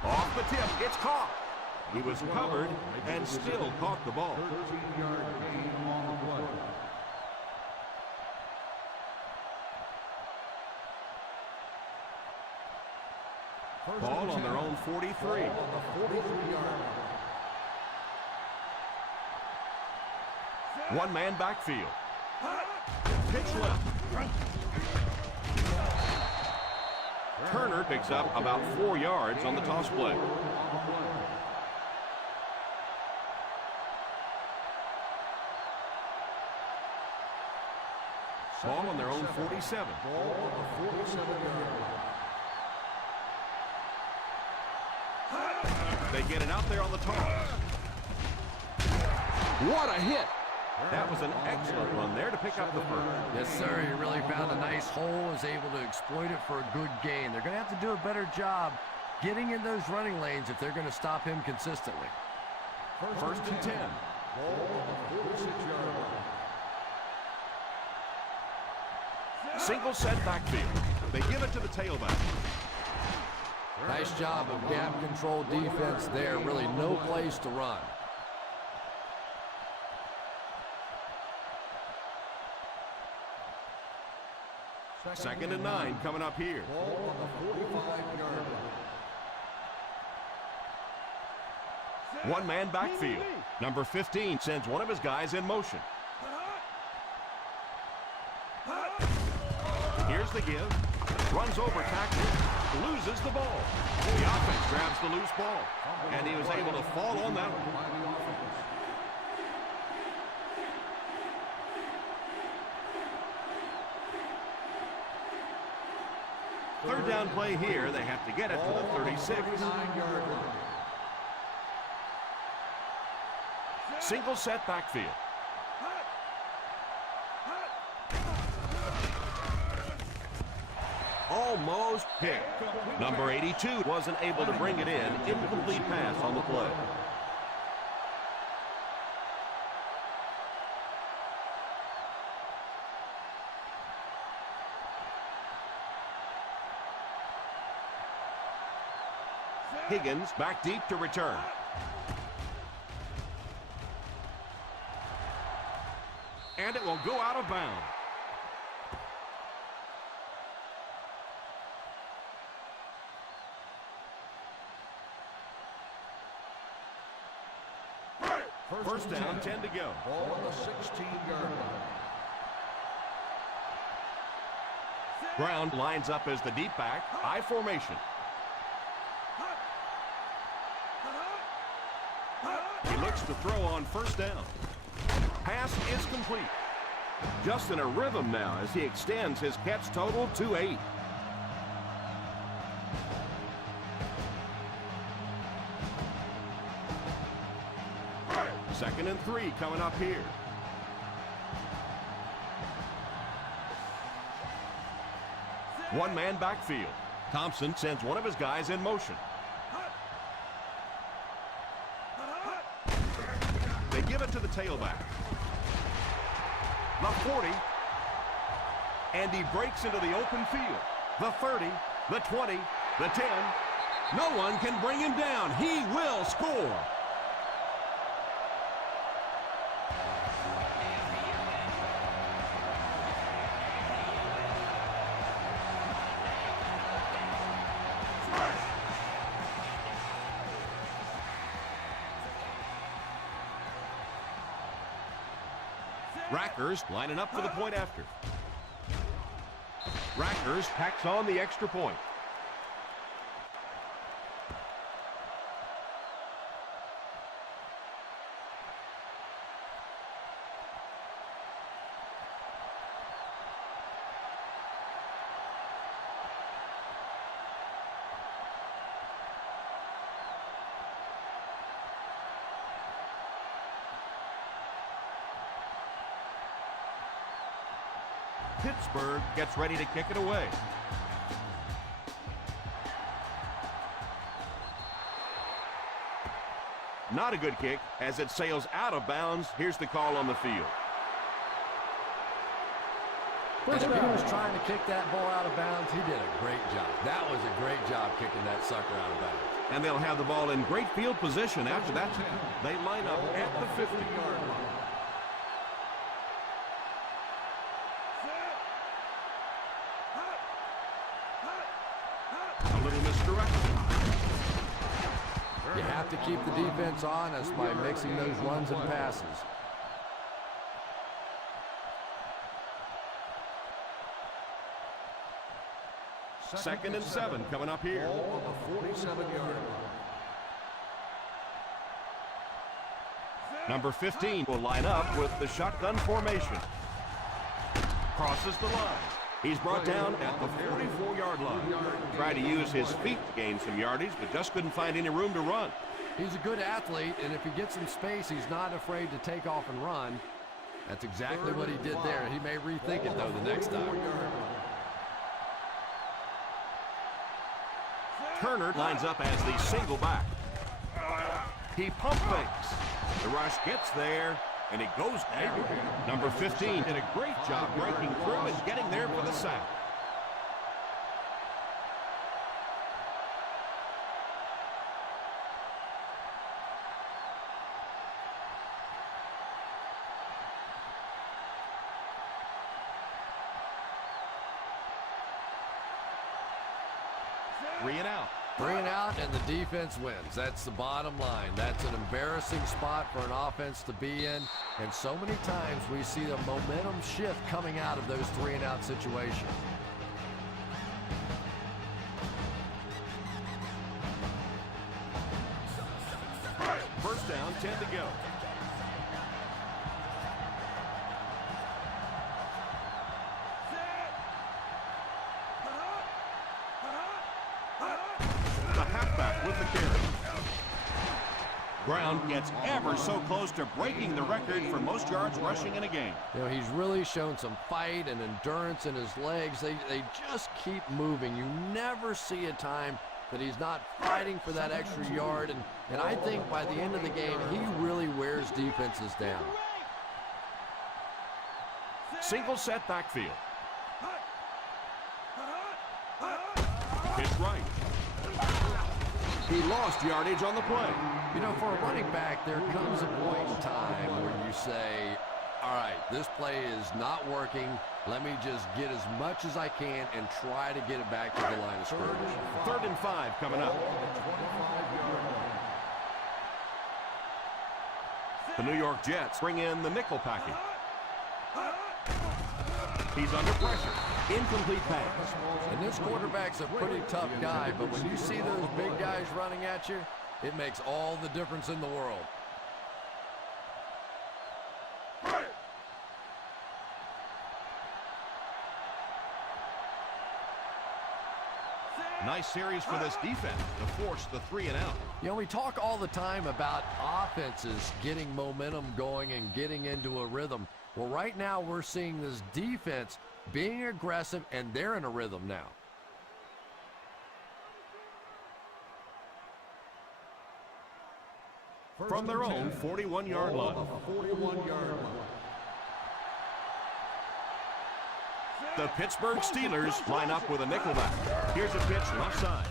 Off the tip, it's caught. He was covered and still caught the ball. 13-yard gain on the play. Ball on their own 43. Ball on the 43-yard line. One man backfield. Pitch left. Turner picks up about 4 yards on the toss play. Ball on their own 47. Ball on the 47-yard line. They get it out there on the toss. What a hit! That was an excellent run there to pick up the first. Yes, sir. He really found a nice hole, is able to exploit it for a good gain. They're going to have to do a better job getting in those running lanes if they're going to stop him consistently. First and 10. Ball on the 46-yard line. Single set backfield. They give it to the tailback. Nice job of gap control defense there. Really no place to run. Second and 9 coming up here. Ball on the 45-yard line. One man backfield. Number 15 sends one of his guys in motion. Here's the give. Runs over tackle. Loses the ball. The offense grabs the loose ball. And he was able to fall on that one. By the offense. Third down play here. They have to get it to the 36. 39-yard line. Single set backfield. Almost picked. Number 82 wasn't able to bring it in. Incomplete pass on the play. Higgins back deep to return. And it will go out of bounds. First down, 10 to go. Ball on the 16-yard line. Brown lines up as the deep back. I formation. He looks to throw on first down. Pass is complete. Just in a rhythm now as he extends his catch total to 8. Second and 3 coming up here. One man backfield. Thompson sends one of his guys in motion. They give it to the tailback. The 40. And he breaks into the open field. The 30, the 20, the 10. No one can bring him down. He will score. Rackers lining up for the point after. Rackers packs on the extra point. Pittsburgh gets ready to kick it away. Not a good kick as it sails out of bounds. Here's the call on the field. And if he was trying to kick that ball out of bounds, he did a great job. That was a great job kicking that sucker out of bounds. And they'll have the ball in great field position after that. They line up at the 50-yard line. A little misdirection. You have to keep the defense honest by mixing those runs and passes. Second and 7 coming up here. Ball on the 47-yard line. Number 15 will line up with the shotgun formation. Crosses the line. He's brought down at the 44-yard line. Tried to use his feet to gain some yardage, but just couldn't find any room to run. He's a good athlete, and if he gets some space, he's not afraid to take off and run. That's exactly what he did there. He may rethink it, though, the next time. Turner lines up as the single back. He pump fakes. The rush gets there, and it goes down. Number 15 did a great job breaking through and getting there for the sack. Three and out. 3 and out, and the defense wins. That's the bottom line. That's an embarrassing spot for an offense to be in, and so many times we see the momentum shift coming out of those 3 and out situations. First down, 10 to go. The halfback with the carry. Brown gets ever so close to breaking the record for most yards rushing in a game. You know, he's really shown some fight and endurance in his legs. They just keep moving. You never see a time that he's not fighting for that extra yard, and I think by the end of the game, he really wears defenses down. Single set backfield. Hit right. He lost yardage on the play. You know, for a running back, there comes a point in time where you say, all right, this play is not working. Let me just get as much as I can and try to get it back to the line of scrimmage. 3rd and 5 coming up. The New York Jets bring in the nickel package. He's under pressure. Incomplete pass. And this quarterback's a pretty tough guy, but when you see those big guys running at you, it makes all the difference in the world. Nice series for this defense to force the 3 and out. You know, we talk all the time about offenses getting momentum going and getting into a rhythm. Well, right now we're seeing this defense being aggressive, and they're in a rhythm now. From their own 41-yard line. 41-yard line. The Pittsburgh Steelers line up with a nickelback. Here's a pitch left side.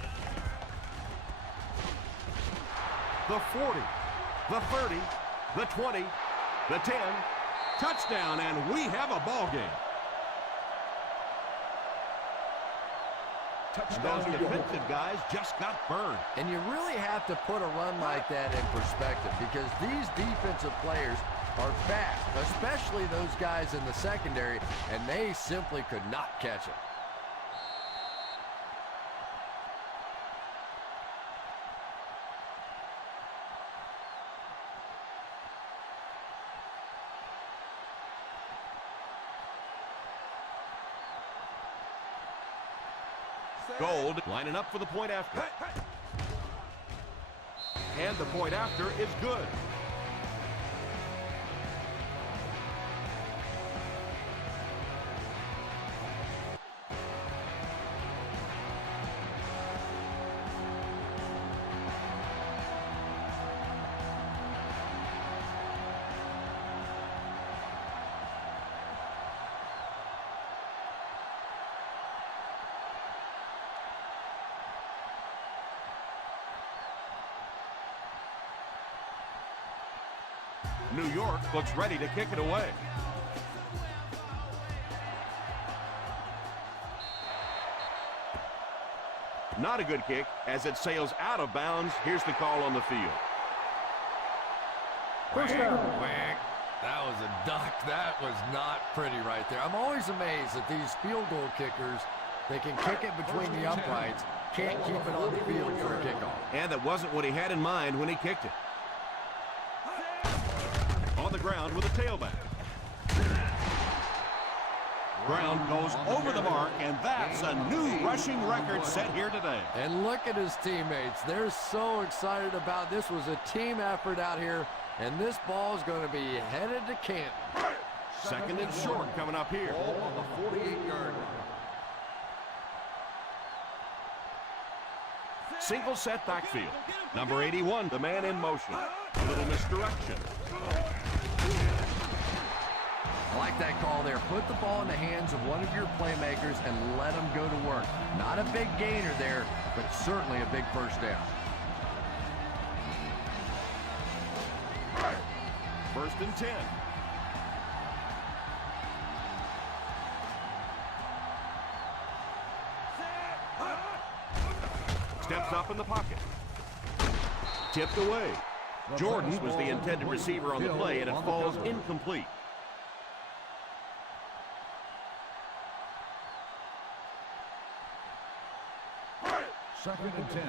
The 40, the 30, the 20, the 10. Touchdown, and we have a ball game. Those defensive guys just got burned. And you really have to put a run like that in perspective, because these defensive players are fast, especially those guys in the secondary, and they simply could not catch it. Gold lining up for the point after. And the point after is good. New York looks ready to kick it away. Not a good kick as it sails out of bounds. Here's the call on the field. First down. Whack. That was a duck. That was not pretty right there. I'm always amazed that these field goal kickers, they can kick it between the uprights, can't keep it on the field for a kickoff. And that wasn't what he had in mind when he kicked it. On the ground with a tailback. Brown goes over the mark, and that's a new rushing record set here today. And look at his teammates. They're so excited about this. Was a team effort out here, and this ball is going to be headed to Canton. Second and short coming up here. Ball on the 48-yard line. Single set backfield. Number 81, the man in motion. A little misdirection. I like that call there. Put the ball in the hands of one of your playmakers and let them go to work. Not a big gainer there, but certainly a big first down. First and 10. Steps up in the pocket. Tipped away. Jordan was the intended receiver on the play, and it falls incomplete. Second and 10.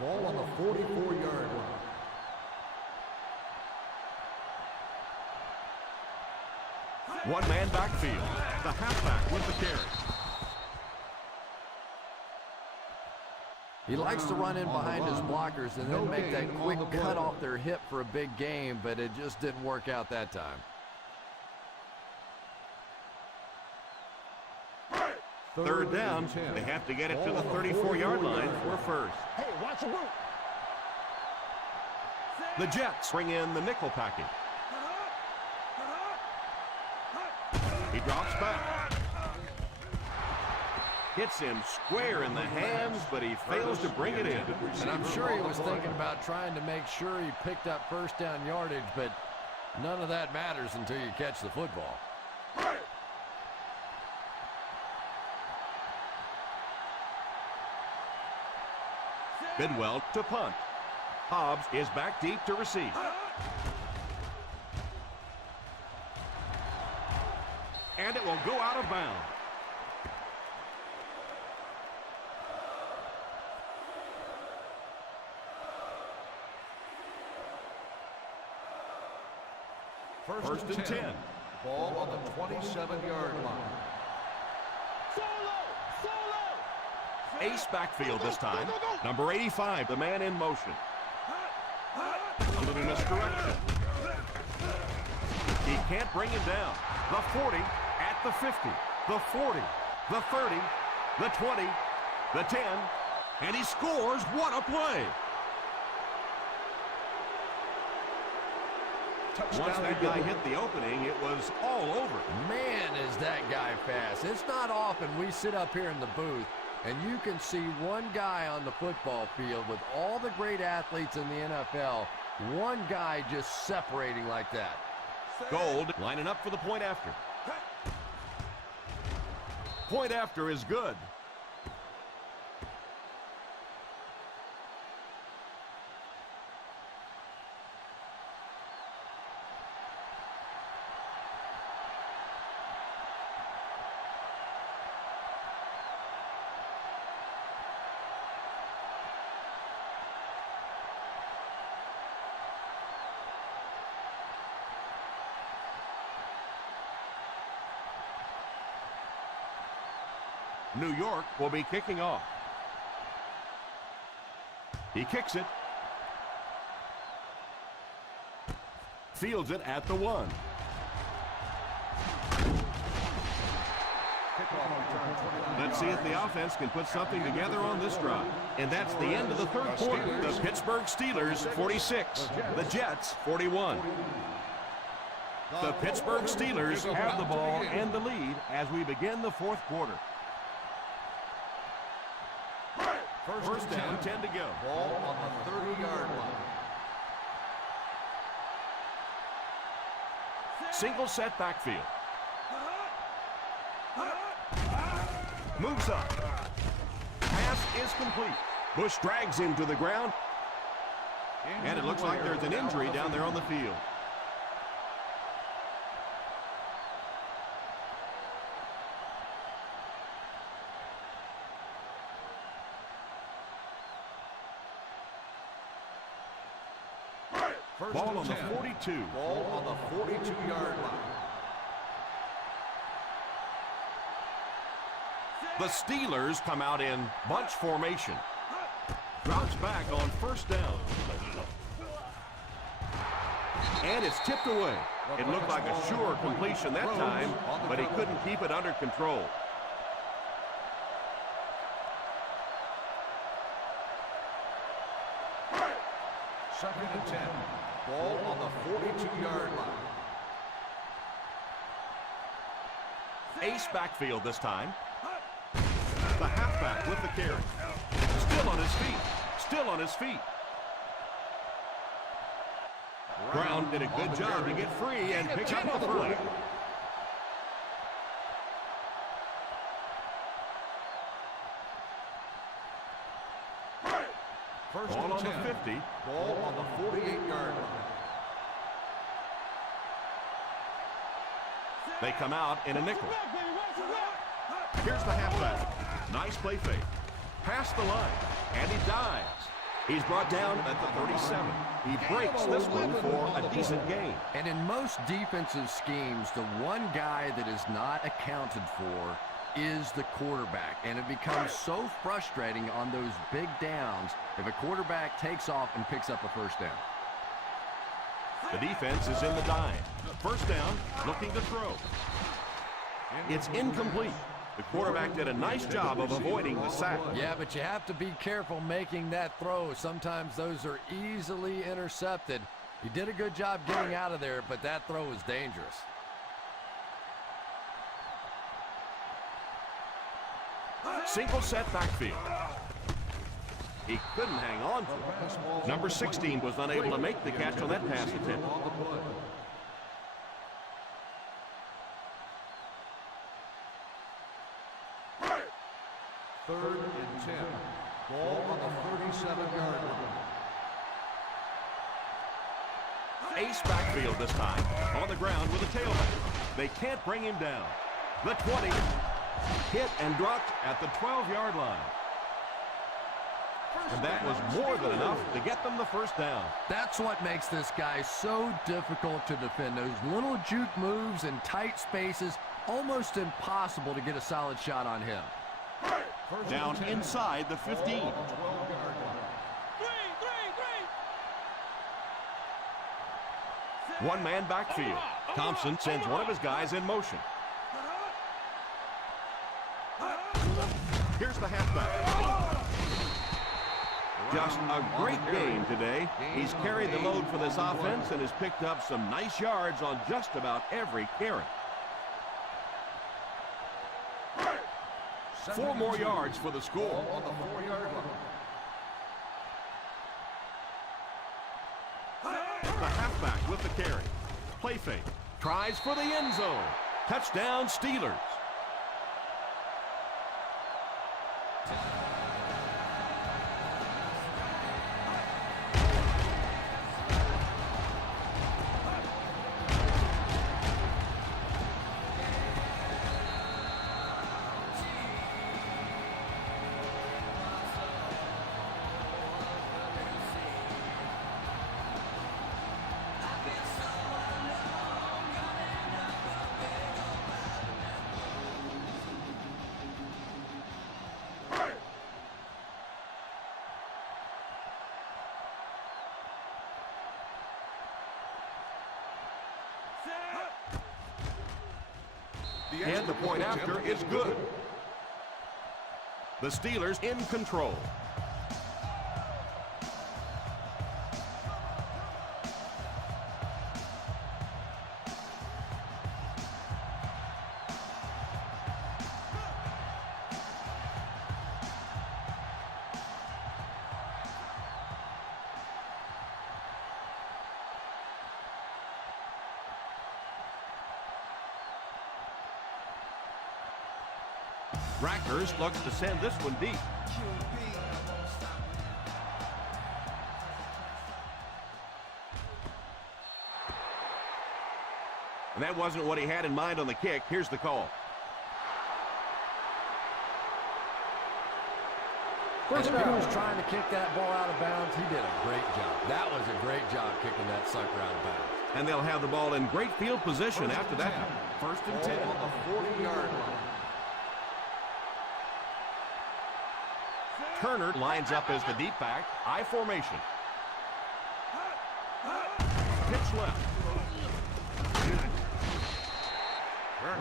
Ball on the 44-yard line. One-man backfield. The halfback with the carry. He likes to run in behind his blockers and then make that quick cut off their hip for a big game, but it just didn't work out that time. Third down. They have to get it to the 34-yard line for first. Hey, watch your boot. The Jets bring in the nickel package. He drops back. Hits him square in the hands, but he fails to bring it in. And I'm sure he was thinking about trying to make sure he picked up first down yardage, but none of that matters until you catch the football. Bidwell to punt. Hobbs is back deep to receive. And it will go out of bounds. First and 10. Ball on the 27-yard line. Ace backfield this time. Number 85, the man in motion. A little misdirection. He can't bring him down. The 40 at the 50. The 40. The 30. The 20. The 10. And he scores. What a play. Once that guy hit the opening, it was all over. Man, is that guy fast. It's not often we sit up here in the booth and you can see one guy on the football field with all the great athletes in the NFL, one guy just separating like that. Gold lining up for the point after. Point after is good. New York will be kicking off. He kicks it. Fields it at the 1. Let's see if the offense can put something together on this drive. And that's the end of the third quarter. The Pittsburgh Steelers 46, the Jets 41. The Pittsburgh Steelers have the ball and the lead as we begin the fourth quarter. First down, 10 to go. Ball on the 30-yard line. Single set backfield. Moves up. Pass is complete. Bush drags him to the ground. And it looks like there's an injury down there on the field. Ball on the 42. Ball on the 42-yard line. The Steelers come out in bunch formation. Drops back on first down. And it's tipped away. It looked like a sure completion that time, but he couldn't keep it under control. Second and 10. Ball on the 42-yard line. Ace backfield this time. The halfback with the carry. Still on his feet. Still on his feet. Brown did a good job to get free and pick up the flag. Ball on the 50. Ball on the 48-yard line. They come out in a nickel. Here's the halfback. Nice play fake. Past the line. And he dives. He's brought down at the 37. He breaks this one for a decent gain. And in most defensive schemes, the one guy that is not accounted for is the quarterback. And it becomes so frustrating on those big downs if a quarterback takes off and picks up a first down. The defense is in the dive. First down, looking to throw. It's incomplete. The quarterback did a nice job of avoiding the sack. Yeah, but you have to be careful making that throw. Sometimes those are easily intercepted. He did a good job getting out of there, but that throw is dangerous. Single set backfield. He couldn't hang on to it. Number 16 was unable to make the catch on that pass attempt. Third and 10. Ball on the 37-yard line. Ace backfield this time. On the ground with a tailback. They can't bring him down. The 20. Hit and dropped at the 12-yard line. And that was more than enough to get them the first down. That's what makes this guy so difficult to defend. Those little juke moves in tight spaces, almost impossible to get a solid shot on him. Down inside the 15. One-man backfield. Thompson sends one of his guys in motion. Here's the halfback. Just a great game today. He's carried the load for this offense and has picked up some nice yards on just about every carry. 4 more yards for the score. On the 4-yard line. The halfback with the carry. Play fake. Tries for the end zone. Touchdown, Steelers. And the point after is good. The Steelers in control. Rackers looks to send this one deep. And that wasn't what he had in mind on the kick. Here's the call. First down. He was trying to kick that ball out of bounds. He did a great job. That was a great job kicking that sucker out of bounds. And they'll have the ball in great field position after that. First and 10 on the 40-yard line. Turner lines up as the deep back. I formation. Pitch left.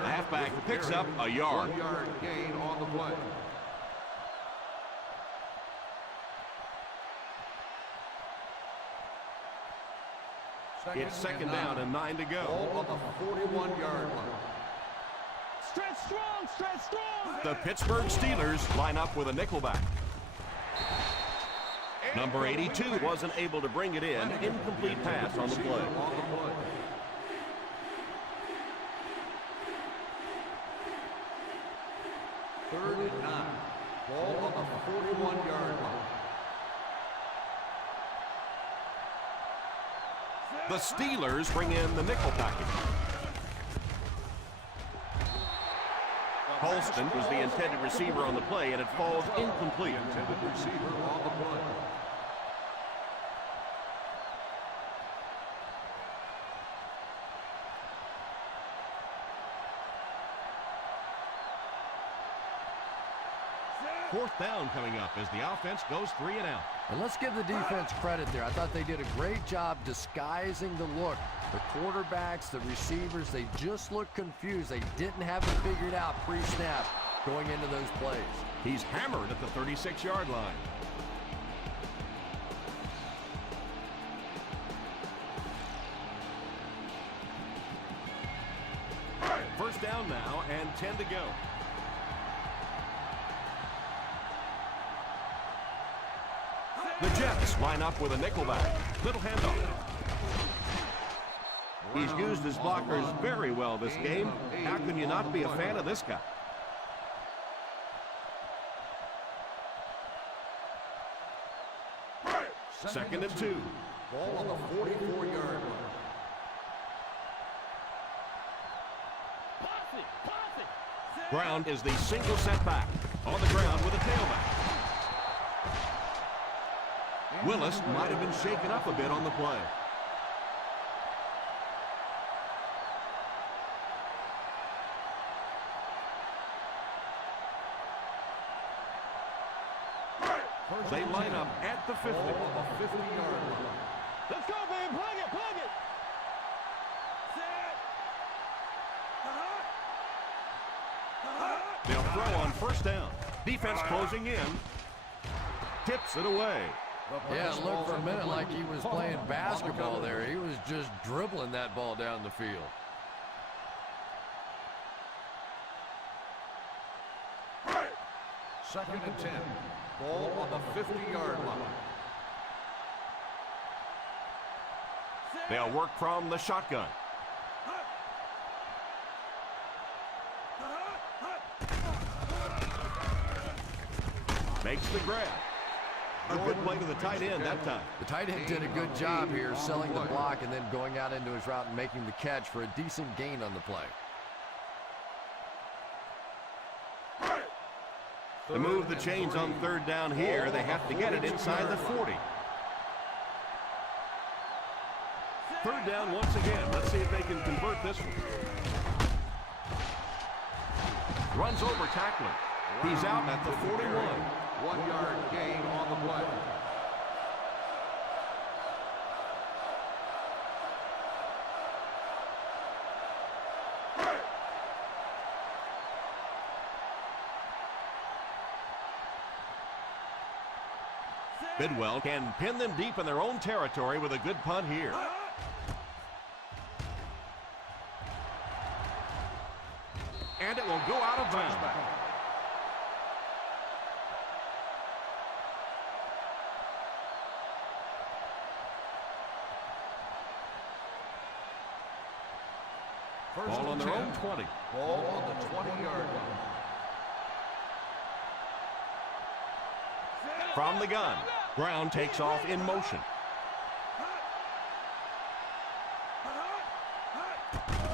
The halfback picks up a yard. 1-yard gain on the play. It's second down and 9 to go. Ball on the 41-yard line. Stretch strong, stretch strong. The Pittsburgh Steelers line up with a nickelback. Number 82 wasn't able to bring it in. Incomplete pass on the play. Third and 9. Ball on the 41-yard line. The Steelers bring in the nickel package. Holston was the intended receiver on the play, and it falls incomplete. Intended receiver on the play. Fourth down coming up as the offense goes 3 and out. And let's give the defense credit there. I thought they did a great job disguising the look. The quarterbacks, the receivers, they just looked confused. They didn't have it figured out pre-snap going into those plays. He's hammered at the 36-yard line. First down now and 10 to go. The Jets line up with a nickelback. Little handoff. He's used his blockers very well this game. How can you not be a fan of this guy? Second and 2. Ball on the 44-yard line. Brown is the single setback. On the ground with a tailback. Willis might have been shaken up a bit on the play. They line up at the 50. Ball on the 50-yard line. Let's go, baby. Plug it, plug it. They'll throw on first down. Defense closing in. Tips it away. Yeah, it looked for a minute like he was playing basketball there. He was just dribbling that ball down the field. Second and 10. Ball on the 50-yard line. They'll work from the shotgun. Makes the grab. A good play to the tight end that time. The tight end did a good job here selling the block and then going out into his route and making the catch for a decent gain on the play. To move the chains on third down here, they have to get it inside the 40. Third down once again. Let's see if they can convert this one. Runs over tackler. He's out at the 41. 1-yard gain on the play. Bidwell can pin them deep in their own territory with a good punt here. And it will go out of bounds. First Ball on and their 10. own 20. Ball on the 20-yard line. From the gun, Brown takes off in motion.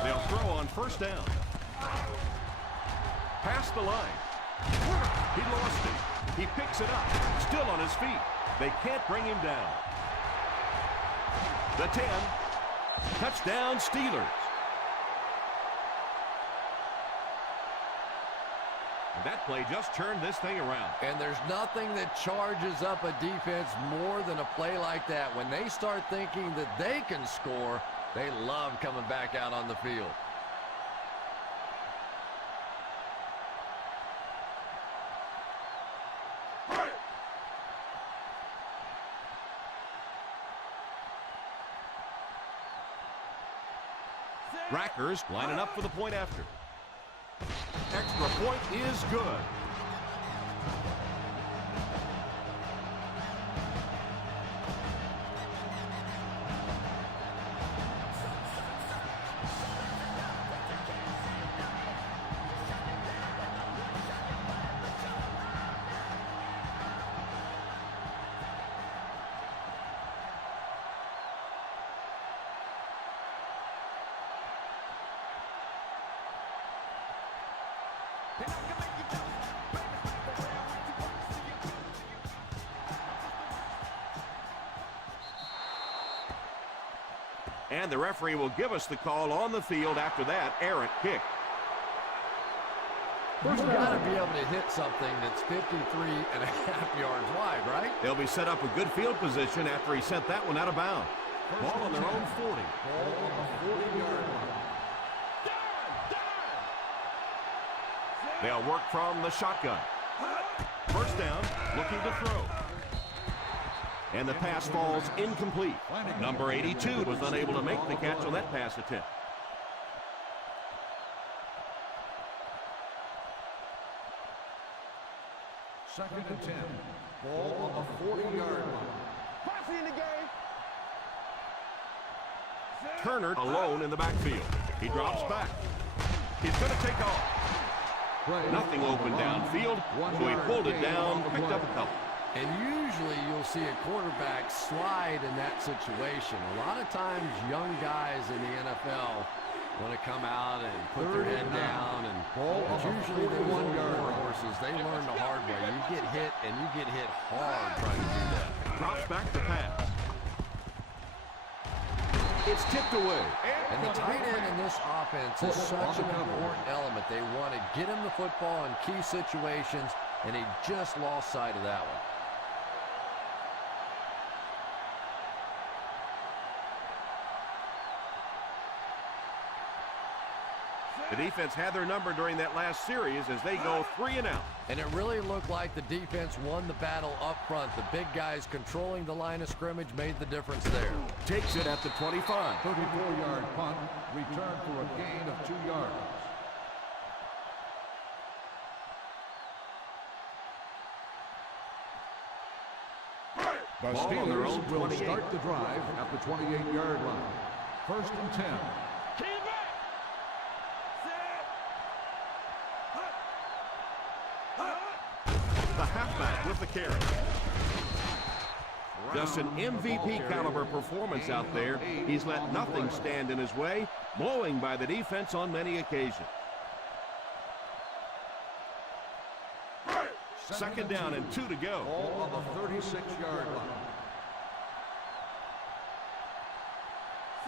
They'll throw on first down. Past the line. He lost it. He picks it up. Still on his feet. They can't bring him down. The 10. Touchdown Steelers. And that play just turned this thing around. And there's nothing that charges up a defense more than a play like that. When they start thinking that they can score, they love coming back out on the field. Rackers lining up for the point after. Extra point is good. And the referee will give us the call on the field after that errant kick. You've got to be able to hit something that's 53.5 yards wide, right? They'll be set up a good field position after he sent that one out of bounds. Ball on their own 40. Ball on the 40-yard line. They'll work from the shotgun. First down, looking to throw. And the pass falls incomplete. Number 82 was unable to make the catch on that pass attempt. Second and 10. Ball on the 40-yard line. Posse in the game. Turner alone in the backfield. He drops back. He's going to take off. Nothing open downfield, so he pulled it down, picked up a couple. And usually you'll see a quarterback slide in that situation. A lot of times young guys in the NFL want to come out and put their head down. And it's usually the one-yard horses. They learn the hard way. You get hit, and you get hit hard trying to do that. Drops back to pass. It's tipped away. And the tight end in this offense is such an important element. They want to get him the football in key situations, and he just lost sight of that one. The defense had their number during that last series as they go 3 and out. And it really looked like the defense won the battle up front. The big guys controlling the line of scrimmage made the difference there. Takes it at the 25. 34-yard punt, return for a gain of 2 yards. The Steelers will start the drive at the 28-yard line. First and 10. The halfback with the carry. Just an MVP caliber performance out there. He's let nothing stand in his way, blowing by the defense on many occasions. Second down and 2 to go. Ball on the 36-yard line.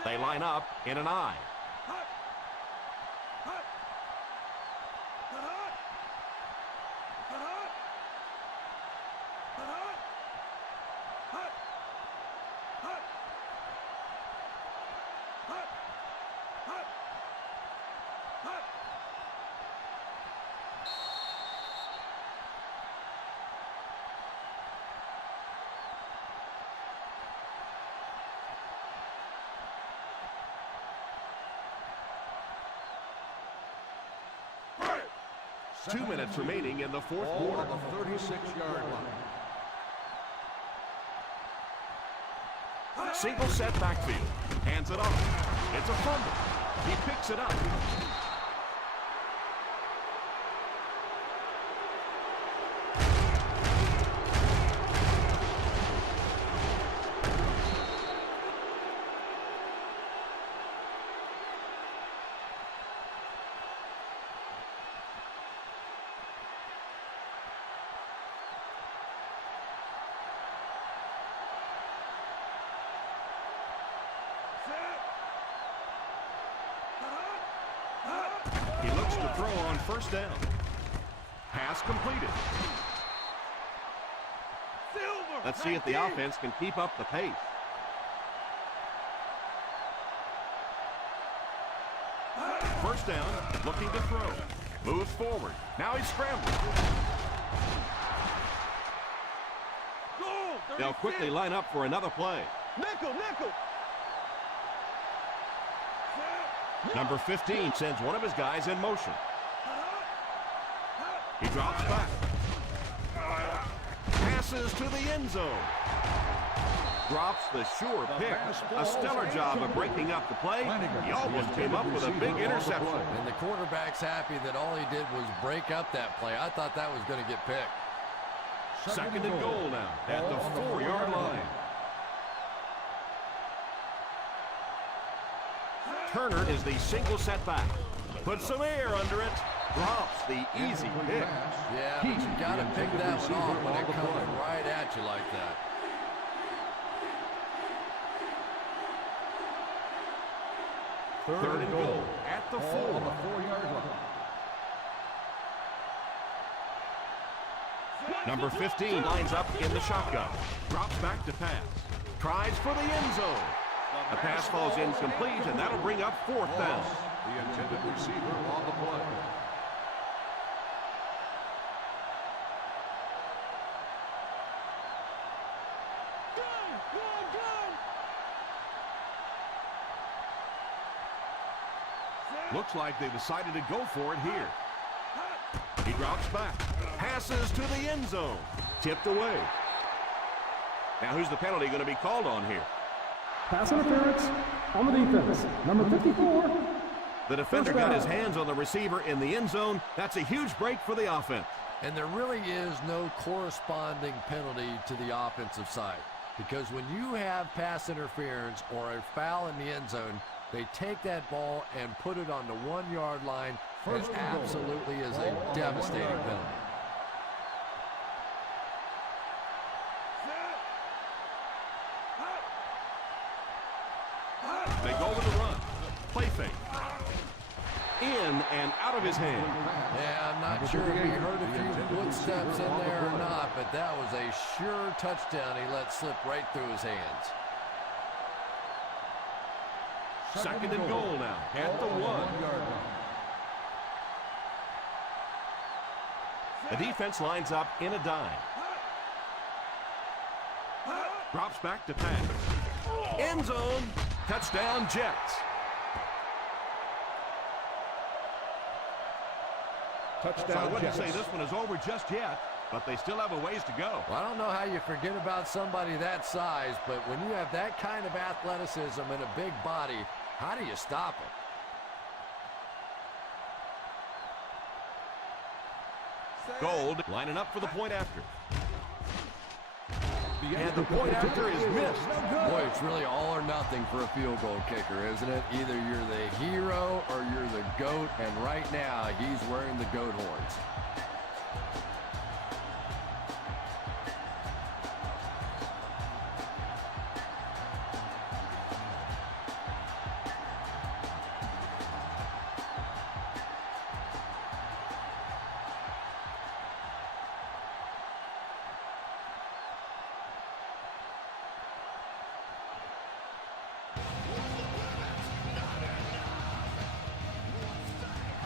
They line up in an I. Two minutes remaining in the fourth quarter. On the 36-yard line. Single set backfield. Hands it off. It's a fumble. He picks it up. throw on first down. Pass completed. Let's see if the offense can keep up the pace. First down, looking to throw. Moves forward. Now he's scrambling. They'll quickly line up for another play. Nickel. Number 15 sends one of his guys in motion. He drops back. Passes to the end zone. Drops the sure pick. A stellar job of breaking up the play. He almost came up with a big interception. And the quarterback's happy that all he did was break up that play. I thought that was going to get picked. Second and goal now at the 4-yard line. Turner is the single setback. Puts some air under it. Drops the easy pick. Yeah, but you got to pick that one off when it comes right at you like that. Third and goal at the 4. On the 4-yard line. Number 15 lines up in the shotgun. Drops back to pass. Tries for the end zone. The pass falls incomplete, and that'll bring up fourth down. The intended receiver on the play. Looks like they decided to go for it here. He drops back. Passes to the end zone. Tipped away. Now who's the penalty going to be called on here? Pass interference on the defense. Number 54. The defender got his hands on the receiver in the end zone. That's a huge break for the offense. And there really is no corresponding penalty to the offensive side. Because when you have pass interference or a foul in the end zone, they take that ball and put it on the 1-yard line. It absolutely is a devastating penalty. They go with the run. Play fake. In and out of his hand. Yeah, I'm not sure if he heard a few footsteps in there or not, but that was a sure touchdown he let slip right through his hands. Second and goal now at the 1. The defense lines up in a dime. Drops back to pass. End zone. Touchdown, Jets. Touchdown, So I wouldn't Jets. say this one is over just yet, but they still have a ways to go. Well, I don't know how you forget about somebody that size, but when you have that kind of athleticism and a big body, how do you stop it? Gold lining up for the point after. And the point after is missed. Boy, it's really all or nothing for a field goal kicker, isn't it? Either you're the hero or you're the GOAT, and right now he's wearing the GOAT horns.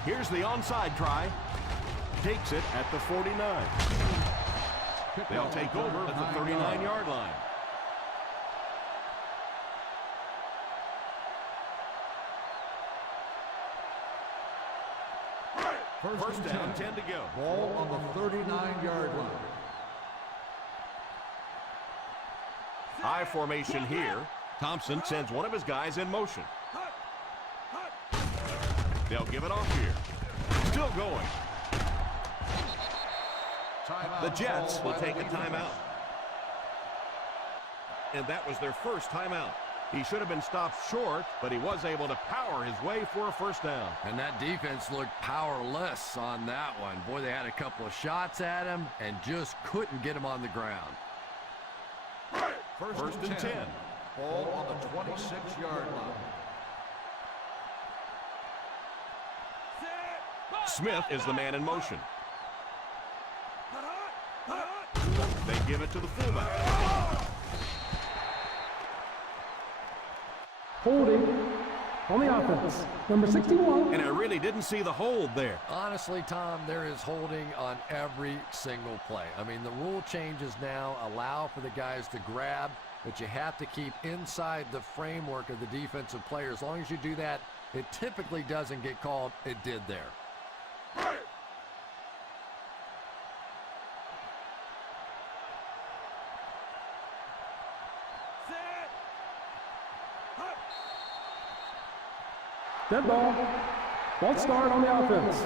Here's the onside try. Takes it at the 49. They'll take over at the 39-yard line. First down, 10 to go. Ball on the 39-yard line. High formation here. Thompson sends one of his guys in motion. They'll give it off here. Still going. The Jets will take a timeout. And that was their first timeout. He should have been stopped short, but he was able to power his way for a first down. And that defense looked powerless on that one. Boy, they had a couple of shots at him and just couldn't get him on the ground. First and 10. Ball on the 26-yard line. Smith is the man in motion. They give it to the fullback. Holding on the offense. Number 61. And I really didn't see the hold there. Honestly, Tom, there is holding on every single play. I mean, the rule changes now allow for the guys to grab, but you have to keep inside the framework of the defensive player. As long as you do that, it typically doesn't get called. It did there. Dead ball. False start on the offense.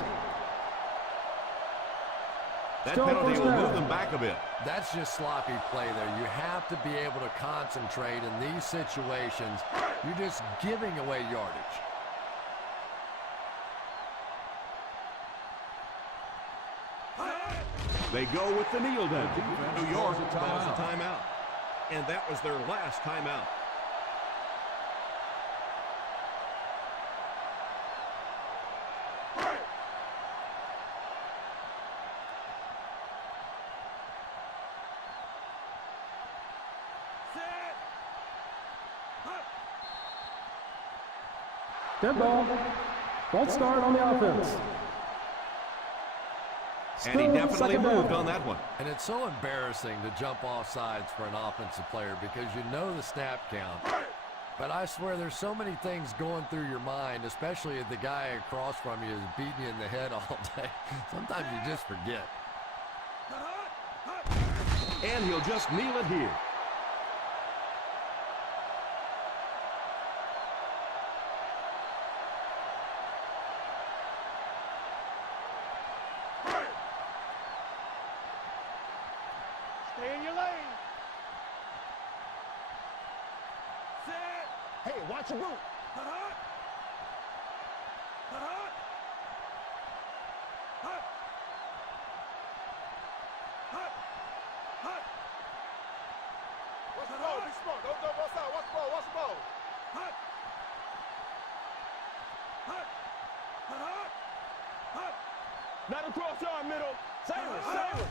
That Still penalty first will down. move them back a bit. That's just sloppy play there. You have to be able to concentrate in these situations. You're just giving away yardage. They go with the kneel down. New York calls a timeout. And that was their last timeout. Dead ball. False start on the offense. And he Still definitely second moved down. on that one. And it's so embarrassing to jump off sides for an offensive player because you know the snap count. But I swear there's so many things going through your mind, especially if the guy across from you is beating you in the head all day. Sometimes you just forget. And he'll just kneel it here. Stay in your lane. Hey, watch your boot. Watch the ball. Be smart. Don't jump outside. Watch the ball. Watch the ball. Not across yard middle. Save it. Save it.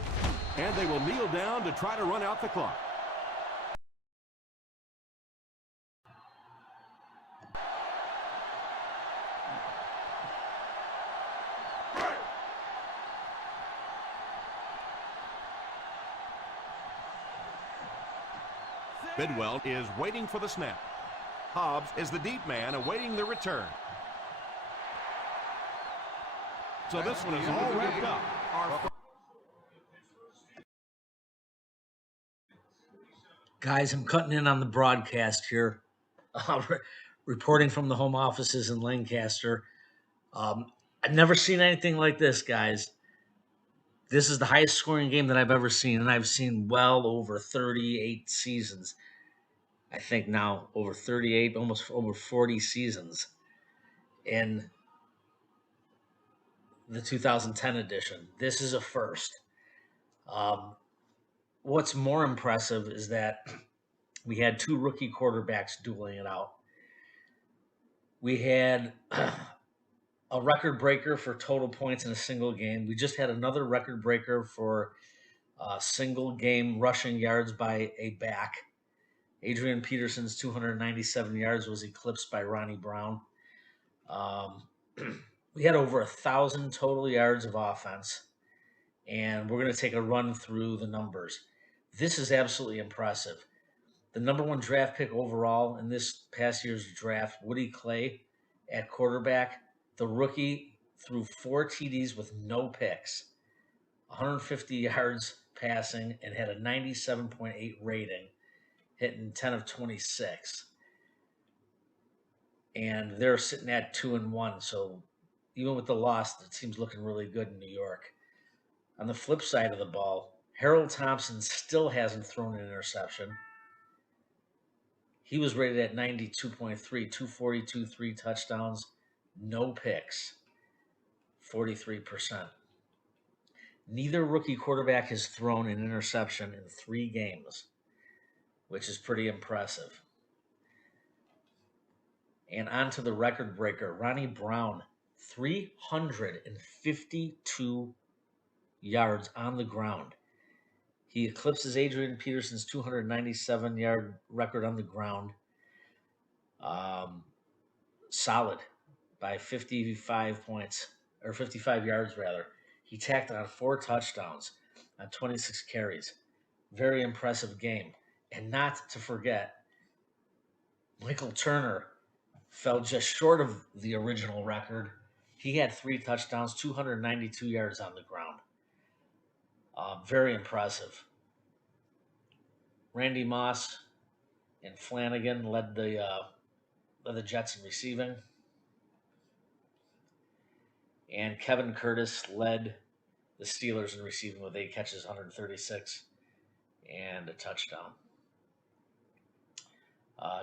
And they will kneel down to try to run out the clock. Bidwell is waiting for the snap. Hobbs is the deep man awaiting the return. So this one is all wrapped up. Guys, I'm cutting in on the broadcast here, reporting from the home offices in Lancaster. I've never seen anything like this, guys. This is the highest scoring game that I've ever seen, and I've seen well over 38 seasons. I think now over 38, almost over 40 seasons in the 2010 edition. This is a first. What's more impressive is that we had two rookie quarterbacks dueling it out. We had a record breaker for total points in a single game. We just had another record breaker for single game rushing yards by a back. Adrian Peterson's 297 yards was eclipsed by Ronnie Brown. We had over 1,000 total yards of offense, and we're going to take a run through the numbers. This is absolutely impressive. The number one draft pick overall in this past year's draft, Woody Clay at quarterback, the rookie threw 4 TDs with no picks, 150 yards passing, and had a 97.8 rating, hitting 10 of 26. And they're sitting at 2-1. So even with the loss, the team's looking really good in New York. On the flip side of the ball, Harold Thompson still hasn't thrown an interception. He was rated at 92.3, 242, 3 touchdowns, no picks, 43%. Neither rookie quarterback has thrown an interception in 3 games, which is pretty impressive. And on to the record breaker, Ronnie Brown, 352 yards on the ground. He eclipses Adrian Peterson's 297-yard record on the ground. Solid by 55 points, or 55 yards rather. He tacked on 4 touchdowns on 26 carries. Very impressive game. And not to forget, Michael Turner fell just short of the original record. He had 3 touchdowns, 292 yards on the ground. Very impressive. Randy Moss and Flanagan led the Jets in receiving. And Kevin Curtis led the Steelers in receiving with 8 catches, 136, and a touchdown.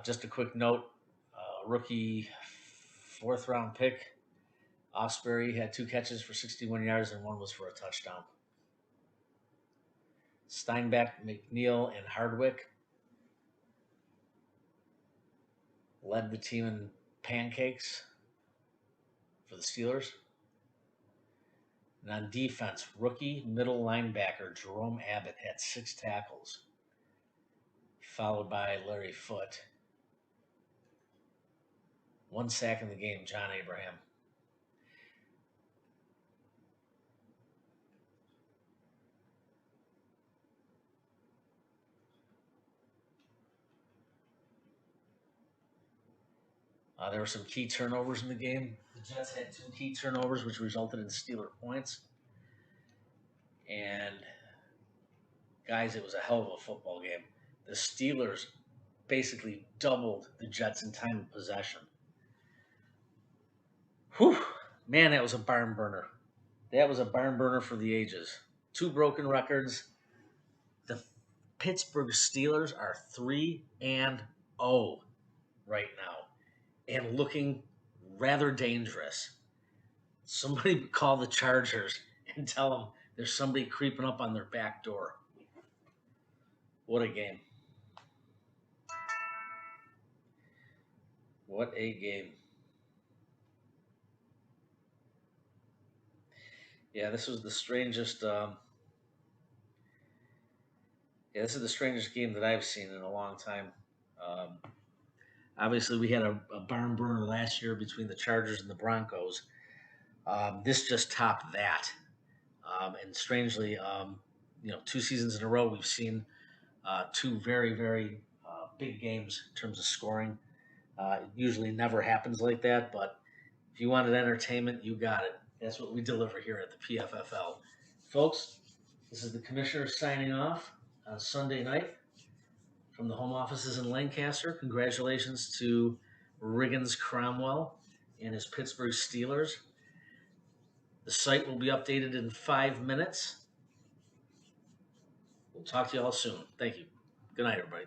Just a quick note, rookie 4th-round pick, Osbury had 2 catches for 61 yards and 1 was for a touchdown. Steinbeck, McNeil, and Hardwick led the team in pancakes for the Steelers. And on defense, rookie middle linebacker Jerome Abbott had 6 tackles, followed by Larry Foote. 1 sack in the game, John Abraham. There were some key turnovers in the game. The Jets had 2 key turnovers, which resulted in Steeler points. And, guys, it was a hell of a football game. The Steelers basically doubled the Jets in time of possession. Whew. Man, that was a barn burner. That was a barn burner for the ages. 2 broken records. The Pittsburgh Steelers are 3-0 right now and looking rather dangerous. Somebody call the Chargers and tell them there's somebody creeping up on their back door. What a game. What a game. Yeah, this was the strangest. This is the strangest game that I've seen in a long time. Obviously, we had a barn burner last year between the Chargers and the Broncos. This just topped that. And strangely, 2 seasons in a row, we've seen 2 very, very big games in terms of scoring. It usually never happens like that, but if you wanted entertainment, you got it. That's what we deliver here at the PFFL. Folks, this is the Commissioner signing off on Sunday night from the home offices in Lancaster. Congratulations to Riggins Cromwell and his Pittsburgh Steelers. The site will be updated in 5 minutes. We'll talk to you all soon. Thank you. Good night, everybody.